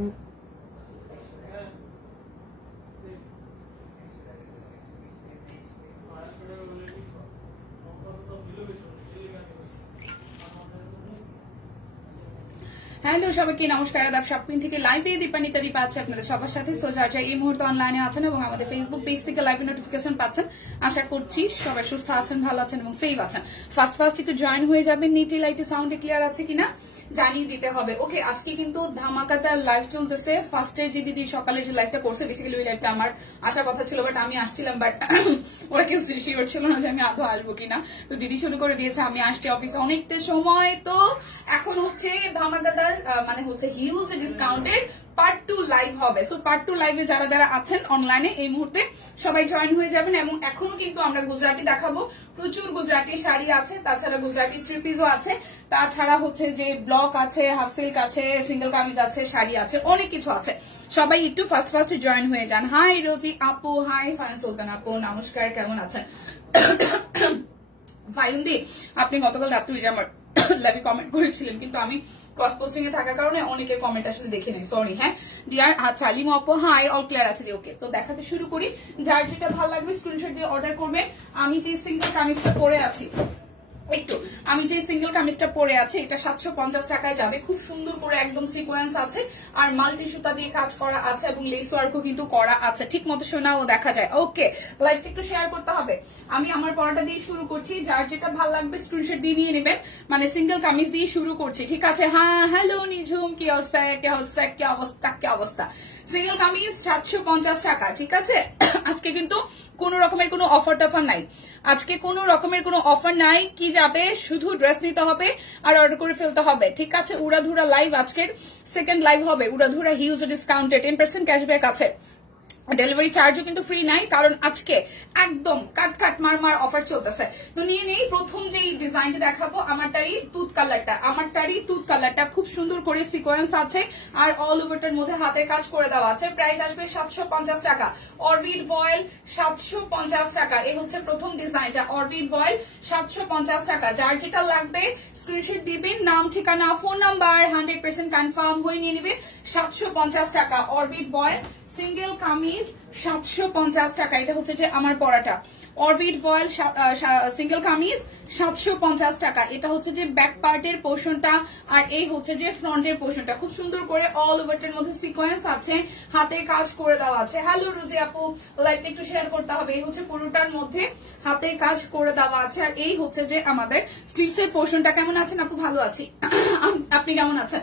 Hello সবাইকে নমস্কার, আদাব। শপিং থেকে লাইভে দীপানিতা দীপা আছে আপনাদের সবার সাথে। সো যারা এই মুহূর্তে অনলাইনে আছেন এবং আমাদের ফেসবুক পেজ থেকে লাইভ নোটিফিকেশন পাচ্ছেন, আশা করছি সবাই সুস্থ আছেন, ভালো আছেন এবং সেফ আছেন। ফার্স্ট একটু জয়েন হয়ে যাবেন। নিটি লাইটে সাউন্ড ক্লিয়ার আছে কিনা জানিয়ে দিতে হবে। ওকে, আজকে কিন্তু ধামাকাদার লাইভ চলতেছে। ফার্স্টে যে দিদি সকালে যে লাইভটা করছে, বেসিক্যালি ওই লাইভটা আমার আসার কথা ছিল, বাট আমি আসছিলাম, বাট ওরা কেউ শিওর ছিল না যে আমি আদৌ আসবো কিনা। তো দিদি শুরু করে দিয়েছে, আমি আসছি অফিসে অনেকটা সময়। তো এখন হচ্ছে ধামাকাদার মানে হচ্ছে হিউজ ডিসকাউন্টের পার্ট 2 লাইভ হবে। সো পার্ট 2 লাইভে যারা যারা আছেন অনলাইনে এই মুহূর্তে সবাই জয়েন হয়ে যাবেন। এবং এখনো কিন্তু আমরা গুজরাটি দেখাবো, প্রচুর গুজরাটি শাড়ি আছে, তাছাড়া গুজরাটি থ্রি পিসও আছে, তাছাড়া হচ্ছে যে ব্লক আছে, হাফ সিল্ক আছে, সিঙ্গেল কামিজ আছে, শাড়ি আছে, অনেক কিছু আছে। সবাই একটু ফার্স্ট জয়েন হয়ে যান। হাই রোজি আপু, হাই ফাইন সুলতান আপু, নমস্কার, কেমন আছেন? ফাইন দি, আপনি গতকাল রাত্রি আমার লাইভে কমেন্ট করেছিলেন, কিন্তু আমি ক্রস পোস্টিং এ থাকার কারণে অনেকের কমেন্ট আসলে দেখি নাই, সরি। হ্যাঁ ডিয়ার, আচ্ছা লিমা আপু হাই, অল ক্লিয়ার আছে। ওকে, তো দেখাতে শুরু করি। যার যেটা ভালো লাগবে স্ক্রিনশট দিয়ে অর্ডার করবেন। আমি যে সিঙ্গেল কামিজটা পরে আছি, আমি যে সিঙ্গেল কামিজটা পরে আছি, এটা 750 টাকায় যাবে। খুব সুন্দর করে একদম সিকোয়েন্স আছে, আর মাল্টি সুতা দিয়ে কাজ করা আছে এবং লেস ওয়ার্কও কিন্তু করা আছে, ঠিক মতো শোনাও দেখা যায়। ওকে, লাইভটা একটু শেয়ার করতে হবে। আমি আমার পড়াটা দিয়ে শুরু করছি। যার যেটা ভালো লাগবে স্ক্রিনশট দিয়ে নিয়ে নেবেন। মানে সিঙ্গেল কামিজ দিয়ে শুরু করছি, ঠিক আছে? হ্যাঁ হ্যালো নিঝুম, কি অবস্থা, কি অবস্থা? সিঙ্গেল কামিজ 750 টাকা, ঠিক আছে? আজকে কিন্তু কোন রকমের কোনো অফার টফার নাই, আজকে কোন রকমের কোনো অফার নাই। কি যাবে, শুধু ড্রেস নিতে হবে আর অর্ডার করে ফেলতে হবে, ঠিক আছে? উড়াধুরা লাইভ, আজকের সেকেন্ড লাইভ হবে। উড়াধুরা হিউজ ডিসকাউন্টে 10% ক্যাশব্যাক আছে। ডেলিভারি চার্জও কিন্তু ফ্রি নাই, কারণ আজকে একদম কাট মার অফার চলতেছে। তো নিয়ে নেই প্রথম যে ডিজাইনটা দেখাবো, আমারটারই তুত কালারটা খুব সুন্দর করে সিকোয়েন্স আছে, আর অল ওভারটার মধ্যে হাতের কাজ করে দেওয়া আছে। প্রাইস আসবে 750 টাকা। অরবিট ভয়েল 750 টাকা। এই হচ্ছে প্রথম ডিজাইনটা, অরবিট ভয়েল 750 টাকা। যার যেটা লাগবে স্ক্রিনশট দিবেন, নাম ঠিকানা ফোন নাম্বার 100% কনফার্ম হয়ে নিয়ে নেবেন। 750 টাকা অরবিট ভয়েল সিঙ্গেল কামিজ 750 টাকা। এটা হচ্ছে যে আমার পরাটা, অরবিট ভয়েল সিঙ্গেল কামিজ 750 টাকা। এটা হচ্ছে যে ব্যাক পার্টের পোর্শনটা, আর এই হচ্ছে যে ফ্রন্টের পোর্শনটা। খুব সুন্দর করে অল ওভারটার মধ্যে সিকোয়েন্স আছে, হাতের কাজ করে দেওয়া আছে। হ্যালো রোজি আপু, লাইভটা একটু শেয়ার করতে হবে। এই হচ্ছে পুরোটার মধ্যে হাতের কাজ করে দেওয়া আছে, আর এই হচ্ছে যে আমাদের স্লিভসের পোর্শনটা। কেমন আছেন আপু? ভালো আছি, আপনি কেমন আছেন?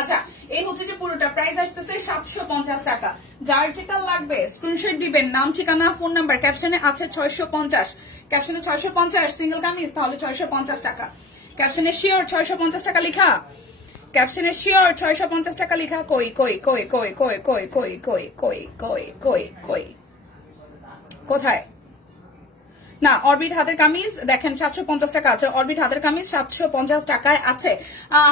আচ্ছা, এই হচ্ছে যে পুরোটা। প্রাইস আসতেছে 750 টাকা। যার যেটা লাগবে স্ক্রিনশট দিবেন, নাম ঠিকানা ফোন নাম্বার। ক্যাপশনে আছে 650, ক্যাপশনে 650 সিঙ্গেল কামিজ, তাহলে 650 টাকা। ক্যাপশনে শিওর 650 টাকা লেখা, ক্যাপশনে শিওর 650 টাকা লেখা। কই কই কই কই কই কই কই কই কই কই কই কই কোথায়? না, অরবিট হাতের কামিজ দেখেন 750 টাকা আছে। অরবিট হাতের কামিজ 750 টাকায় আছে।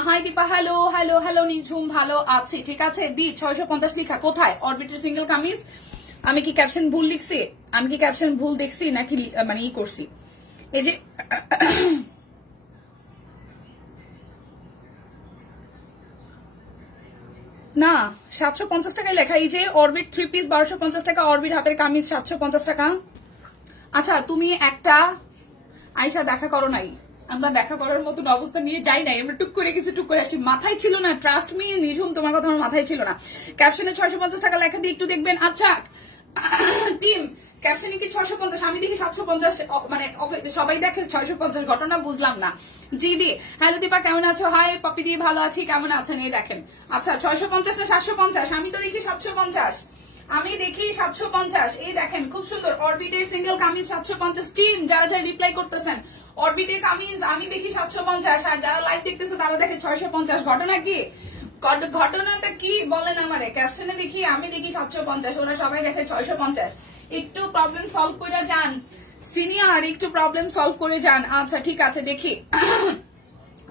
Hi Dipa, hello hello hello Nijhum, ভালো আছি, ঠিক আছে? দি 650 লিখা কোথায়? অরবিটের সিঙ্গেল কামিজ। আমি কি ক্যাপশন ভুল লিখছি? আমি কি ক্যাপশন ভুল দেখছি নাকি মানে ই করছি? এই যে না, 750 টাকায় লেখা। এই যে অরবিট থ্রি পিস 1250 টাকা, অরবিট হাতের কামিজ 750 টাকা। আচ্ছা, তুমি একটা আয়শা দেখা করো নাই, আমরা দেখা করার মতন অবস্থা নিয়ে যাই নাই, আমরা টুক করে কিছু টুক করে আসছি, মাথায় ছিল না। ট্রাস্ট মি নিঝুম, তোমার কথা আমার মাথায় ছিল না। ক্যাপশনে 650 টাকা লেখা দিয়ে একটু দেখবেন। আচ্ছা টিম, ক্যাপশনে কি 650? আমি দেখি 750, মানে সবাই দেখে 650। ঘটনা বুঝলাম না। জি দি, হ্যালো দীপা কেমন আছো? হাই পপি দি, ভালো আছি, কেমন আছেন? এই দেখেন, আচ্ছা 650 না 750? আমি তো দেখি 750, আমি দেখি 750। এই দেখেন খুব সুন্দর অরবিটের সিঙ্গেল কামিজ 750। টিম যারা যারা রিপ্লাই করতেছেন, অরবিটের কামিজ আমি দেখি 750, আর যারা লাইভ দেখতেছে তারা দেখে 650। ঘটনা কি? ঘটনাটা কি বলেন আমারে? ক্যাপশনে দেখি, আমি দেখি 750, ওরা সবাই দেখে 650। একটু প্রবলেম সলভ করে যান সিনিয়র, একটু প্রবলেম সলভ করে যান। আচ্ছা ঠিক আছে, দেখি।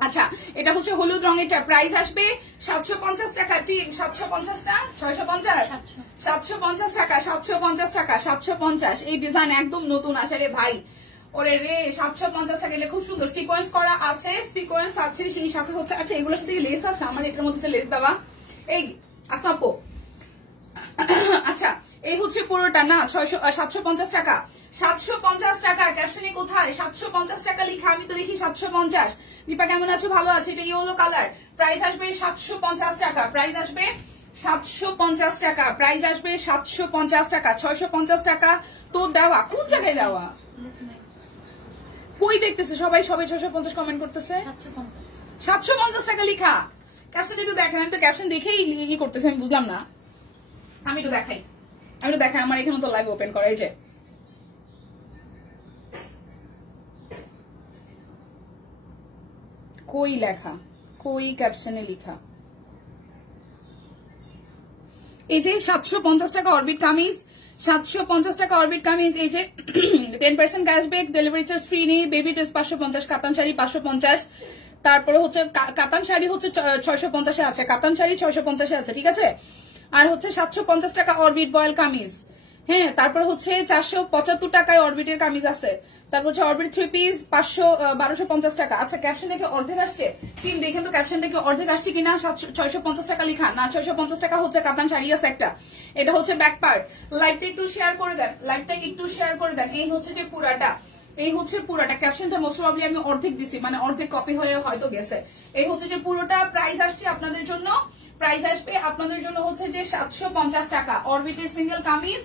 আচ্ছা, এটা হচ্ছে হলুদ রঙেরটা। প্রাইস আসবে 750 টাকা। টিম 750 না 650? 750 টাকা, 750 টাকা, 750। এই ডিজাইন একদম নতুন আসে রে ভাই, ওরে রে 750 টাকা, খুব সুন্দর সিকোয়েন্স করা আছে, সিকোয়েন্স আছে, সেই সাথে হচ্ছে আচ্ছা এগুলোর সাথে লেস আছে, আমার এটার মধ্যে লেস দেওয়া, এই আসমাপো আচ্ছা এই হচ্ছে পুরোটা না 750 টাকা, 750 টাকা। ক্যাপশনে কোথায় 750 টাকা লিখা, আমি তো দেখি 750। দীপা কেমন আছো? ভালো আছে। এটা ইয়েলো কালার, প্রাইস আসবে 750 টাকা, প্রাইস আসবে 750 টাকা, প্রাইস আসবে 750 টাকা। 650 টাকা তো দেওয়া, কোন জায়গায় দেওয়া কই দেখতেছে সবাই? সবাই 650 কমেন্ট করতেছে, 750 টাকা লিখা। ক্যাপশন একটু দেখেন, আমি তো ক্যাপশন দেখেই ই করতেছি, আমি বুঝলাম না। আমি একটু দেখাই, আমার এখানে তো লাইভ ওপেন করা, এই যে কই লেখা, কই ক্যাপশনে লেখা, এই যে 750 টাকা অরবিট কামিজ, 750 টাকা অরবিট কামিজ, এই যে 10% ক্যাশব্যাক, ডেলিভারি চার্জ ফ্রি নেই, বেবি ড্রেস 550, কাতান শাড়ি 550, তারপরে হচ্ছে কাতান শাড়ি হচ্ছে 650 আছে, কাতান শাড়ি 650 আছে, ঠিক আছে। আর হচ্ছে 750 টাকা অরবিট বয়েল কামিজ, হ্যাঁ। তারপর হচ্ছে 475 টাকায় অরবিটের কামিজ আছে, তারপর হচ্ছে অরবিট 3 পিস 1250 টাকা। আচ্ছা ক্যাপশনটা কি অর্ধেক আসছে? টিম দেখেন তো ক্যাপশনটা কি অর্ধেক আসছে কিনা। 650 টাকা লিখা না, 650 টাকা হচ্ছে কাতান শাড়ি আছে একটা, এটা হচ্ছে ব্যাক পার্ট। লাইভটা একটু শেয়ার করে দেন, লাইভটা একটু শেয়ার করে দেন। এই হচ্ছে যে পুরাটা, এই হচ্ছে পুরোটা। ক্যাপশনটা মোস্ট প্রবাবলি আমি অর্ধেক দিছি, মানে অর্ধেক কপি হয়ে হয়তো গেছে। এই হচ্ছে যে পুরোটা, প্রাইস আসছে আপনাদের জন্য, প্রাইস আসবে আপনাদের জন্য হচ্ছে যে 750 টাকা। অরবিটের সিঙ্গেল কামিজ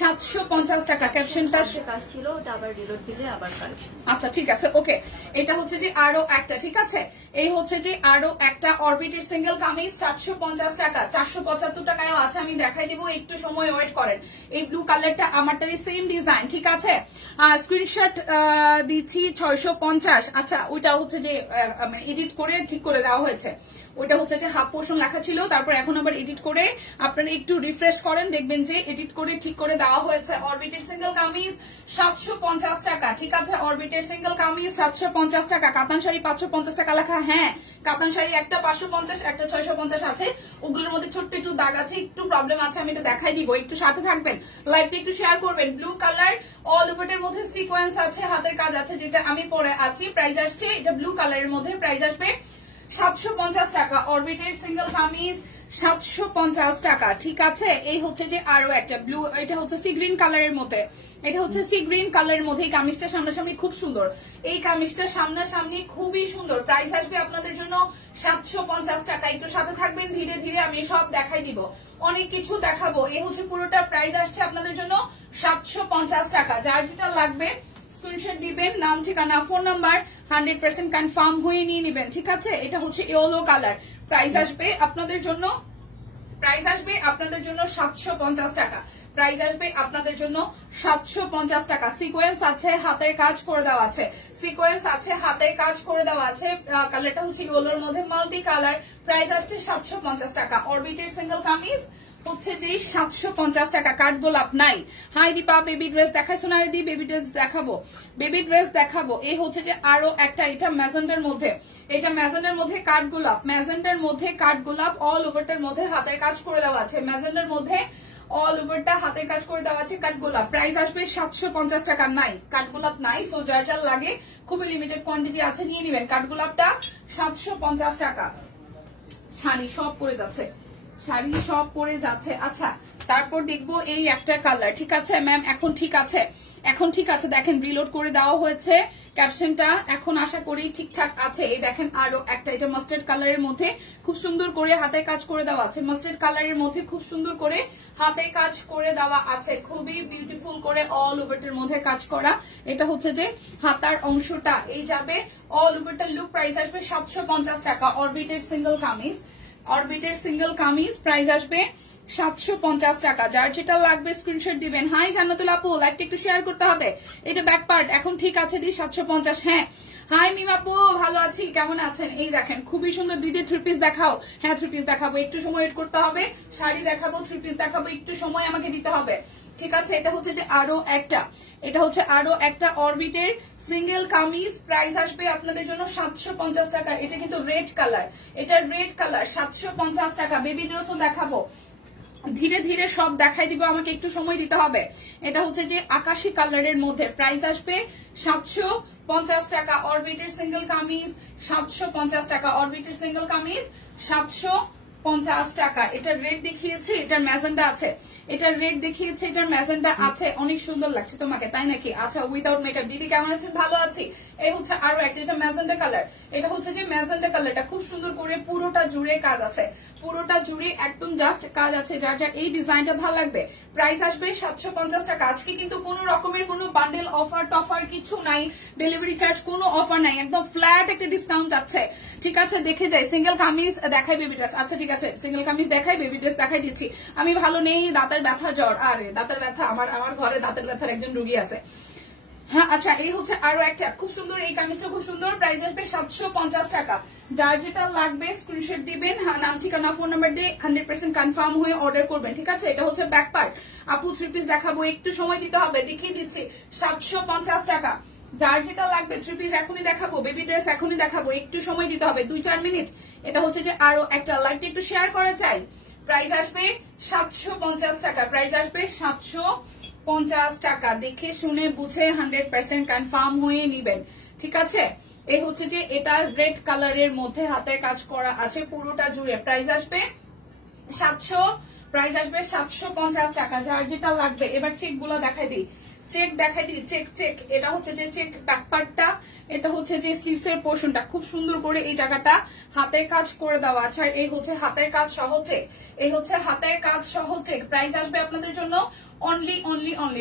750 টাকা। ক্যাপশনটা ছিল, ওটা আবার রিলোড দিলে আবার কালেকশন। আচ্ছা ঠিক আছে, ওকে। এটা হচ্ছে যে আরো একটা, ঠিক আছে। এই হচ্ছে যে আরো একটা অরবিটের সিঙ্গেল কামিজ 750 টাকা, 475 টাকায় আছে, আমি দেখাই দিব, একটু সময় ওয়েট করেন। এই ব্লু কালারটা আমারটারই সেম ডিজাইন, ঠিক আছে। স্ক্রিনশট দিচ্ছি 650। আচ্ছা ওইটা হচ্ছে যে এডিট করে ঠিক করে দেওয়া হয়েছে, ওইটা হচ্ছে যে হাফ পোর্শন লেখা ছিল, তারপর এখন আবার এডিট করে আপনারা একটু রিফ্রেশ করেন, দেখবেন যে এডিট করে ঠিক করে দেওয়া হয়েছে। অরবিটের সিঙ্গেল কামিজ 750 টাকা, ঠিক আছে। অরবিটের সিঙ্গেল কামিজ 750 টাকা। কাতান শাড়ি 550 টাকা লেখা, হ্যাঁ কাতান শাড়ি একটা 550, একটা 650 আছে, ওগুলোর মধ্যে ছোট্ট একটু দাগ আছে, একটু প্রবলেম আছে, আমি এটা দেখাই দিব, একটু সাথে থাকবেন, লাইভটা একটু শেয়ার করবেন। ব্লু কালার অল ওভারের মধ্যে সিকোয়েন্স আছে, হাতের কাজ আছে, যেটা আমি পরে আছি। প্রাইস আসছে এটা ব্লু কালারের মধ্যে, প্রাইস আসবে 750 টাকা। অরবিটের সিঙ্গেল কামিজ 750 টাকা, ঠিক আছে। এই হচ্ছে যে আরো একটা ব্লু, এটা হচ্ছে সি গ্রিন কালারের মধ্যে, এটা হচ্ছে সি গ্রিন কালারের মধ্যে। এই কামিজটা সামনাসামনি খুব সুন্দর, এই কামিজটা সামনাসামনি খুবই সুন্দর। প্রাইস আসবে আপনাদের জন্য 750 টাকা। একটু সাথে থাকবেন, ধীরে ধীরে আমি সব দেখাই দিব, অনেক কিছু দেখাবো। এই হচ্ছে পুরোটা, প্রাইস আসছে আপনাদের জন্য 750 টাকা। যার যেটা লাগবে স্ক্রিনশট দিবেন, নাম ঠিকানা ফোন নাম্বার 100% কনফার্ম হয়ে নিয়ে নেবেন, ঠিক আছে। এটা হচ্ছে ইয়েলো কালার, প্রাইস আসবে আপনাদের জন্য, প্রাইস আসবে আপনাদের জন্য 750 টাকা, প্রাইস আসবে আপনাদের জন্য 750 টাকা। সিকোয়েন্স আছে, হাতের কাজ করে দেওয়া আছে, সিকোয়েন্স আছে, হাতের কাজ করে দেওয়া আছে। কালারটা হচ্ছে ইয়েলোর মধ্যে মাল্টি কালার, প্রাইস আসছে 750 টাকা। অরবিটের সিঙ্গেল কামিজ হচ্ছে যে 750 টাকা। কাঠগোলাপ নাই। হাই দীপা, বেবি ড্রেস দেখাইছো না রে দি? বেবি ড্রেস দেখাবো, বেবি ড্রেস দেখাবো। এই হচ্ছে যে আরো একটা, এটা ম্যাজেন্ডার মধ্যে, এটা ম্যাজেন্ডার মধ্যে কাঠগোলাপ, ম্যাজেন্ডার মধ্যে কাঠগোলাপ, অল ওভারটার মধ্যে হাতের কাজ করে দেওয়া আছে, ম্যাজেন্ডার মধ্যে অল ওভারটা হাতের কাজ করে দেওয়া আছে, কাঠগোলাপ। প্রাইস আসবে 750 টাকা। নাই কাঠগোলাপ নাই, সো যার যার লাগে খুবই লিমিটেড কোয়ান্টিটি আছে, নিয়ে নিবেন। কাঠগোলাপটা 750 টাকা। শাড়ি সব পরে যাচ্ছে, শাড়ি সব পরে যাচ্ছে। আচ্ছা তারপর দেখবো এই একটা কালার, ঠিক আছে ম্যাম, এখন ঠিক আছে, এখন ঠিক আছে। দেখেন রিলোড করে দেওয়া হয়েছে ক্যাপশনটা, এখন আশা করি ঠিকঠাক আছে। এই দেখেন আরো একটা, এটা মাস্টার্ড কালারের মধ্যে খুব সুন্দর করে হাতের কাজ করে দেওয়া আছে, মাস্টার্ড কালারের মধ্যে খুব সুন্দর করে হাতের কাজ করে দেওয়া আছে, খুবই বিউটিফুল করে অল ওভারটার মধ্যে কাজ করা। এটা হচ্ছে যে হাতার অংশটা, এই যাবে অল ওভারটা লুক। প্রাইস আসবে 750 টাকা। অরবিটের সিঙ্গেল কামিজ, অরবিটের সিঙ্গেল কামিজ, প্রাইস আসবে 750 টাকা। যার যেটা লাগবে স্ক্রিনশট দিবেন। হাই জান্নাতুল আপু, লাইকটা একটু শেয়ার করতে হবে। এটা ব্যাক পার্ট, এখন ঠিক আছে দি 750। হ্যাঁ হাই মিমাপু, ভালো আছি, কেমন আছেন? এই দেখেন খুবই সুন্দর। দিদি 3 পিস দেখাও। হ্যাঁ 3 পিস দেখাবো, একটু সময় ওয়েট করতে হবে। শাড়ি দেখাবো, 3 পিস দেখাবো, একটু সময় আমাকে দিতে হবে, ঠিক আছে। এটা হচ্ছে যে আরো একটা, এটা হচ্ছে আরো একটা অরবিটের সিঙ্গেল কামিজ, প্রাইস আসবে আপনাদের জন্য 750 টাকা। এটা কিন্তু রেড কালার, এটা রেড কালার, 750 টাকা। বেবি ড্রেসও দেখাবো, ধীরে ধীরে সব দেখাই দিব, আমাকে একটু সময় দিতে হবে। এটা হচ্ছে যে আকাশি কালারের মধ্যে, প্রাইস আসবে 750 টাকা। অরবিটের সিঙ্গেল কামিজ 750 টাকা, অরবিটের সিঙ্গেল কামিজ 750 টাকা। এটার রেড দেখিয়েছে, এটার ম্যাজেন্ডা আছে, এটার রেড দেখিয়েছে, এটার ম্যাজেন্ডা আছে। অনেক সুন্দর লাগছে তোমাকে, তাই নাকি? আচ্ছা, উইদাউট মেকআপ। দিদি কেমন আছেন? ভালো আছি। এই হচ্ছে আরো একটা, এটা ম্যাজেন্ডা কালার। এটা হচ্ছে যে ম্যাজেন্ডা কালারটা খুব সুন্দর করে পুরোটা জুড়ে কাজ আছে, পুরোটা জুড়ে একদম জাস্ট কাজ আছে। যার যার এই ডিজাইনটা ভালো লাগবে, প্রাইস আসবে 750 টাকা। আজকে কিন্তু কোনো রকমের কোনো বান্ডেল অফার টফার কিছু নাই, ডেলিভারি চার্জ কোনো অফার নাই, একদম ফ্ল্যাট একটা ডিসকাউন্ট যাচ্ছে। ঠিক আছে, দেখে যাই। সিঙ্গেল কামিজ দেখাই, বেবি ড্রেস। আচ্ছা ঠিক আছে, সিঙ্গেল কামিজ দেখাই, বেবি ড্রেস দেখাই দিচ্ছি। আমি ভালো নেই, দাঁতের ব্যথা, জ্বর। আরে দাঁতের ব্যথা, আমার ঘরে দাঁতের ব্যথার একজন রুগী আছে। হ্যাঁ আচ্ছা, এই হচ্ছে আরো একটা খুব সুন্দর, এই কামিজটা খুব সুন্দর, প্রাইস আসবে 750 টাকা। যার যেটা লাগবে স্ক্রিনশট দিবেন, নাম ঠিকানা ফোন নাম্বার দিয়ে 100% কনফার্ম হয়ে অর্ডার করবেন। ঠিক আছে, এটা হচ্ছে ব্যাক পার্ট। আপু 3 পিস দেখাবো, একটু সময় দিতে হবে, দেখিয়ে দিচ্ছি। 750 টাকা। যার যেটা লাগবে 3 পিস এখনই দেখাবো, বেবি ড্রেস এখনই দেখাবো, একটু সময় দিতে হবে, 2-4 মিনিট। এটা হচ্ছে যে আরো একটা, লাইভটা একটু শেয়ার করা চাই। প্রাইস আসবে 750 টাকা, প্রাইস আসবে 750 টাকা। দেখে শুনে বুঝে 100% কনফার্ম হয়ে নিবেন। ঠিক আছে, এই হচ্ছে যে এটা রেড কালারের মধ্যে হাতের কাজ করা আছে পুরোটা জুড়ে, প্রাইস আসবে 750 টাকা। যার যেটা লাগবে, এবার চেক গুলো দেখাই দিই, চেক দেখাই দিই, চেক চেক। এটা হচ্ছে যে চেক ব্যাক পার্টটা, এটা হচ্ছে যে স্লিভস এর পোর্শনটা, খুব সুন্দর করে এই জায়গাটা হাতের কাজ করে দেওয়া আছে। আর এই হচ্ছে হাতের কাজ সহ চেক, এই হচ্ছে হাতের কাজ সহ চেক। প্রাইস আসবে আপনাদের জন্য অনলি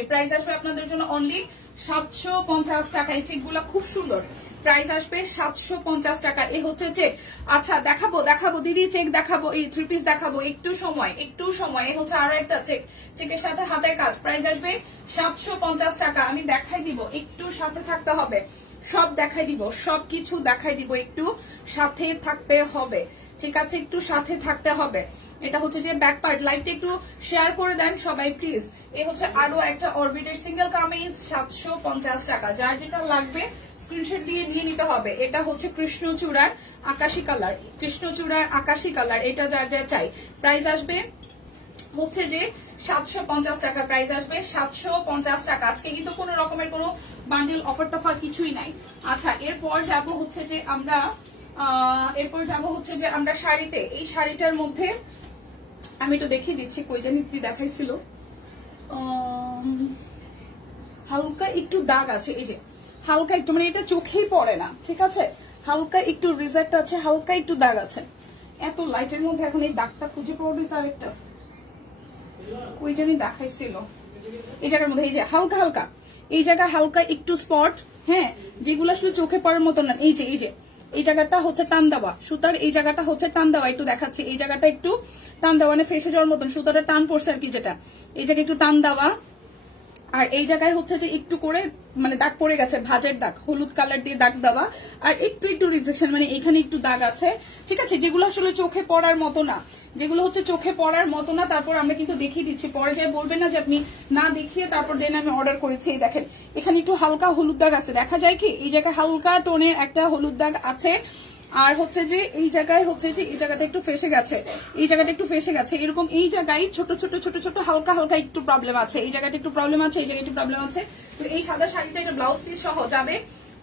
প্রাইস আসবে আপনাদের জন্য অনলি 750 টাকা। এই চেক গুলা খুব সুন্দর, প্রাইস আসবে 750 টাকা। এই হচ্ছে চেক। আচ্ছা দেখাবো দিদি, চেক দেখাবো, এই 3 পিস দেখাবো, একটু সময়। এই হচ্ছে আরো একটা চেক, চেকের সাথে হাতের কাজ, প্রাইস আসবে 750 টাকা। আমি দেখাই দিব, একটু সাথে থাকতে হবে, সব দেখাই দিব, সবকিছু দেখাই দিব, একটু সাথে থাকতে হবে। ঠিক আছে, একটু সাথে থাকতে হবে। এটা হচ্ছে যে ব্যাক পার্ট, লাইভটা একটু শেয়ার করে দেন সবাই প্লিজ। এই হচ্ছে আরো একটা অরবিটের সিঙ্গেল কামিজ 750 টাকা। যার যেটা লাগবে স্ক্রিনশট দিয়ে নিয়ে নিতে হবে। এটা হচ্ছে কৃষ্ণচূড়ার আকাশি কালার, কৃষ্ণচূড়ার আকাশি কালার। এটা যার যা চাই, প্রাইস আসবে হচ্ছে যে 750 টাকা, প্রাইস আসবে 750 টাকা। আজকে কিন্তু কোনো রকমের কোনো বান্ডেল অফার টফার কিছুই নাই। আচ্ছা, এরপর যাব হচ্ছে যে আমরা শাড়িতে। এই শাড়িটার মধ্যে আমি একটু দেখিয়ে দিচ্ছি, কই জানি কি দেখাইছিল, হালকা একটু দাগ আছে, এই যে হালকা একটু, মানে এটা চোখেই পড়ে না। ঠিক আছে, হালকা একটু রিজেক্ট আছে, হালকা একটু দাগ আছে। এত লাইটের মধ্যে এখন এই দাগটা খুঁজে পড়বে। আরেকটা ওই জানি দেখাইছিল এই জায়গার মধ্যে, এই যে হালকা হালকা এই জায়গা হালকা একটু স্পট, হ্যাঁ, যেগুলো আসলে চোখে পড়ার মতো না। এই যে এই জায়গাটা হচ্ছে টান দেওয়া সুতার, এই জায়গাটা হচ্ছে টান দেওয়া, একটু দেখাচ্ছি। এই জায়গাটা একটু টান দেওয়া, মানে ফেসে যাওয়ার মতন সুতাটা টান পড়ছে আর কি, যেটা এই জায়গায় একটু টান দেওয়া। আর এই জায়গায় হচ্ছে যে একটু করে মানে দাগ পড়ে গেছে, ভাজের দাগ, হলুদ কালার দিয়ে দাগ দেওয়া। আর একটু রিজেকশন, মানে এখানে একটু দাগ আছে। ঠিক আছে, যেগুলো আসলে চোখে পড়ার মতো না, যেগুলো হচ্ছে চোখে পড়ার মতো না। তারপর আমরা কিন্তু দেখিয়ে দিচ্ছি, পরে যে বলবেন না যে আপনি না দেখিয়ে তারপর দেন আমি অর্ডার করেছি। এই দেখেন, এখানে একটু হালকা হলুদ দাগ আছে, দেখা যায় কি এই জায়গায় হালকা টোনের একটা হলুদ দাগ আছে। আর হচ্ছে যে এই জায়গায় হচ্ছে যে এই জায়গাটা একটু ফেসে গেছে, এই জায়গাটা একটু ফেসে গেছে, এরকম এই জায়গায় ছোট ছোট হালকা হালকা একটু প্রবলেম আছে, এই জায়গাটা একটু প্রবলেম আছে, এই জায়গায় একটু প্রবলেম আছে। তো এই সাদা শাড়িটা এটা ব্লাউজ পিস সহ যাবে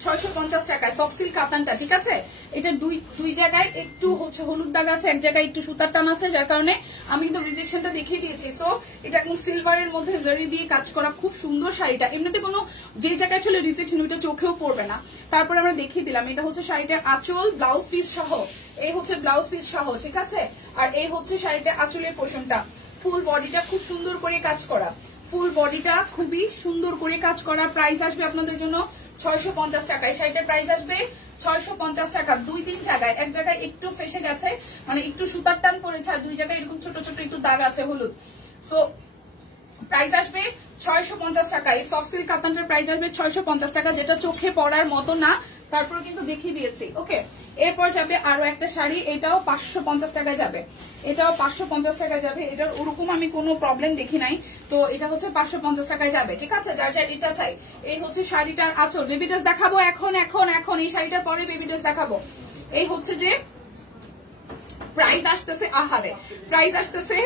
650 টাকায়, সফট সিল্ক কাতানটা। ঠিক আছে, এটা দুই জায়গায় একটু হচ্ছে হলুদ দাগ আছে, এক জায়গায় একটু সুতার টান আছে, যার কারণে আমি কিন্তু রিজেকশনটা দেখিয়ে দিয়েছি। সো এটা এখন সিলভারের মধ্যে জরি দিয়ে কাজ করা, খুব সুন্দর শাড়িটা। এমনিতে কোনো যে জায়গায় চলে রিজেকশন ওইটা চোখেও পড়বে না। তারপর আমরা দেখিয়ে দিলাম, এটা হচ্ছে শাড়িটার আঁচল, ব্লাউজ পিস সহ, এই হচ্ছে ব্লাউজ পিস সহ। ঠিক আছে, আর এই হচ্ছে শাড়িটার আঁচলের পোর্শনটা, ফুল বডিটা খুব সুন্দর করে কাজ করা, ফুল বডিটা খুবই সুন্দর করে কাজ করা। প্রাইস আসবে আপনাদের জন্য 650 টাকা। এই শাড়িটার প্রাইস আসবে 650 টাকা। 2-3 জায়গায়, এক জায়গায় একটু ফেসে গেছে, মানে একটু সুতার টান পড়েছে, আর 2 জায়গায় এরকম ছোট ছোট একটু দাগ আছে হলুদ। সো প্রাইস আসবে 650 টাকা। এই সফট সিল্ক কাতানটার প্রাইস আসবে 650 টাকা, যেটা চোখে পড়ার মতো না। তারপর কিন্তু দেখিয়ে দিয়েছি। ওকে, এরপর যাবে আরো একটা শাড়ি, এটাও 550 টাকায় যাবে, এটাও 550 টাকায় যাবে। এটার ওরকম আমি কোনো প্রবলেম দেখি নাই, তো এটা হচ্ছে 550 টাকায় যাবে। ঠিক আছে, যার যার এটা চাই। এই হচ্ছে শাড়িটার আঁচল, বেবি ড্রেস দেখাবো এখন এই শাড়িটার পরে বেবি ড্রেস দেখাবো। এই হচ্ছে যে প্রাইস আসতেছে, আহারে প্রাইস আসতেছে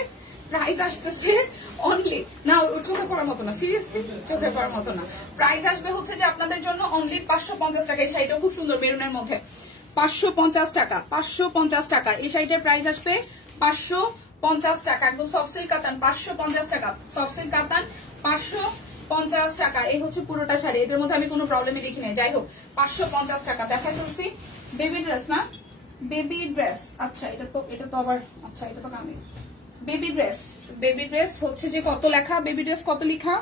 প্রাইস আসতেছে অনলি না, চোখে পড়ার মতো না, সিরিয়াসলি চোখে পড়ার মতো না। প্রাইস আসবে হচ্ছে যে আপনাদের জন্য অনলি 550 টাকা। এই শাড়িটা খুব সুন্দর মেরুনের মধ্যে, 550 টাকা, 550 টাকা। এই শাড়িটার প্রাইস আসবে 550 টাকা, একদম সফট সিল্ক কাতান, 550 টাকা, সফট সিল্ক কাতান 550 টাকা। এই হচ্ছে পুরোটা শাড়ি, এটার মধ্যে আমি কোনো প্রবলেমই দেখি নাই। যাই হোক 550 টাকা। দেখা চলছি বেবি ড্রেস না, বেবি ড্রেস। আচ্ছা এটা তো আবার, আচ্ছা এটা তো kameez. Baby dress, baby dress হচ্ছে যে কত লেখা, বেবি ড্রেস কত লেখা,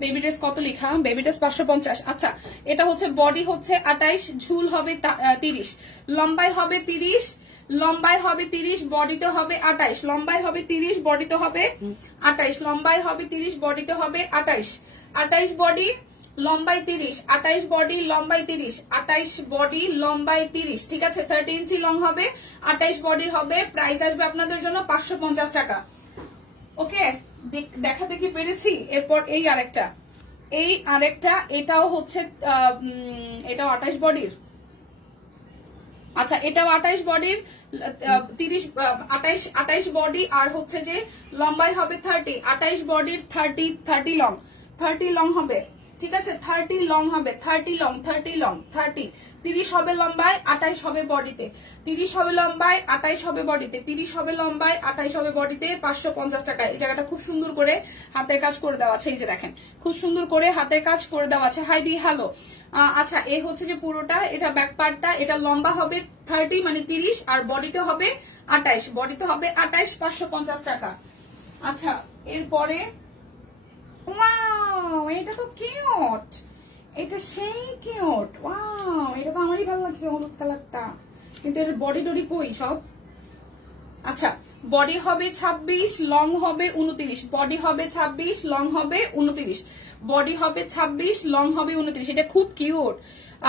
বেবি ড্রেস কত লেখা, বেবি ড্রেস 550। আচ্ছা এটা হচ্ছে বডি হচ্ছে 28, ঝুল হবে 30, লম্বাই হবে 30, লম্বাই হবে 30, বডিতে হবে 28, লম্বাই হবে 30, বডিতে হবে 28, লম্বাই হবে 30, বডিতে হবে 28, 28 বডি লম্বাই 30, 28 বডি লম্বাই 30, 28 বডি লম্বাই 30, ঠিক আছে। 30 ইঞ্চি লং হবে, 28 বডির হবে। প্রাইস আসবে আপনাদের জন্য 550 টাকা। ওকে, দেখা দেখি পেরেছি। এরপর এই আরেকটা, এটাও হচ্ছে এটাও 28 বডির। আচ্ছা এটাও 28 বডির, 28 বডি আর হচ্ছে যে লম্বাই হবে 30, 28 বডির 30 লং, 30 লং হবে, ঠিক আছে। 30 লং হবে, 30 লং, 30 লং, 30 হবে লম্বায়, 28 হবে বডিতে, 30 হবে লম্বায়, 28 হবে বডিতে, 30 হবে লম্বায়, 28 হবে বডিতে। 550 টাকা। এই জায়গাটা খুব সুন্দর করে হাতের কাজ করে দেওয়া আছে, এই যে দেখেন খুব সুন্দর করে হাতের কাজ করে দেওয়া আছে। হাই দি হ্যালো। আচ্ছা এই হচ্ছে যে পুরোটা, এটা ব্যাক পার্টটা, এটা লম্বা হবে 30 মানে 30 আর বডিতে হবে 28, বডিতে হবে 28, 550 টাকা। আচ্ছা এরপরে ওয়াও এটা তো কিউট, এটা সেই কিউট, ওয়াও এটা তো আমারই ভালো লাগছে হলুদ কালারটা, কিন্তু এর বডি টডি কই সব। আচ্ছা বডি হবে 26, লং হবে 29, বডি হবে 26, লং হবে 29, বডি হবে 26, লং হবে 29। এটা খুব কিউট।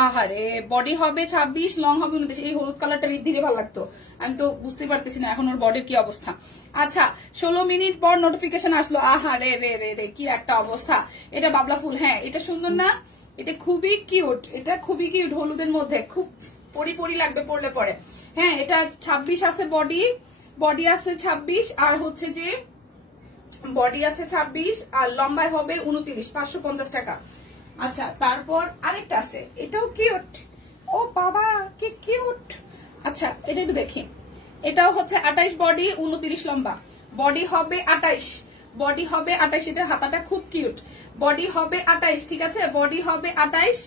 আহারে বডি হবে 26, লং হবে 29। এই হলুদ কালারটা ধীরে ভালো লাগতো, আমি তো বুঝতে পারতেছি না এখন ওর বডির কি অবস্থা। আচ্ছা 16 মিনিট পর নোটিফিকেশন আসলো, আহারে রে রে রে কি একটা অবস্থা। এটা বাবলা ফুল, হ্যাঁ এটা সুন্দর না, এটা খুবই কিউট, এটা খুবই কিউট, হলুদের মধ্যে খুব পরি লাগবে পরলে পরে। হ্যাঁ এটা 26 আছে বডি, বডি আছে 26 আর হচ্ছে যে বডি আছে 26 আর লম্বায় হবে 29, 550 টাকা। আচ্ছা তারপর আরেকটা আছে, এটাও কিউট, ও বাবা কি কিউট। আচ্ছা এটা একটু দেখি, এটাও হচ্ছে 28 বডি 29 লম্বা, বডি হবে 28, বডি হবে 28, এটার হাতাটা খুব কিউট, বডি হবে 28, ঠিক আছে। বডি হবে 28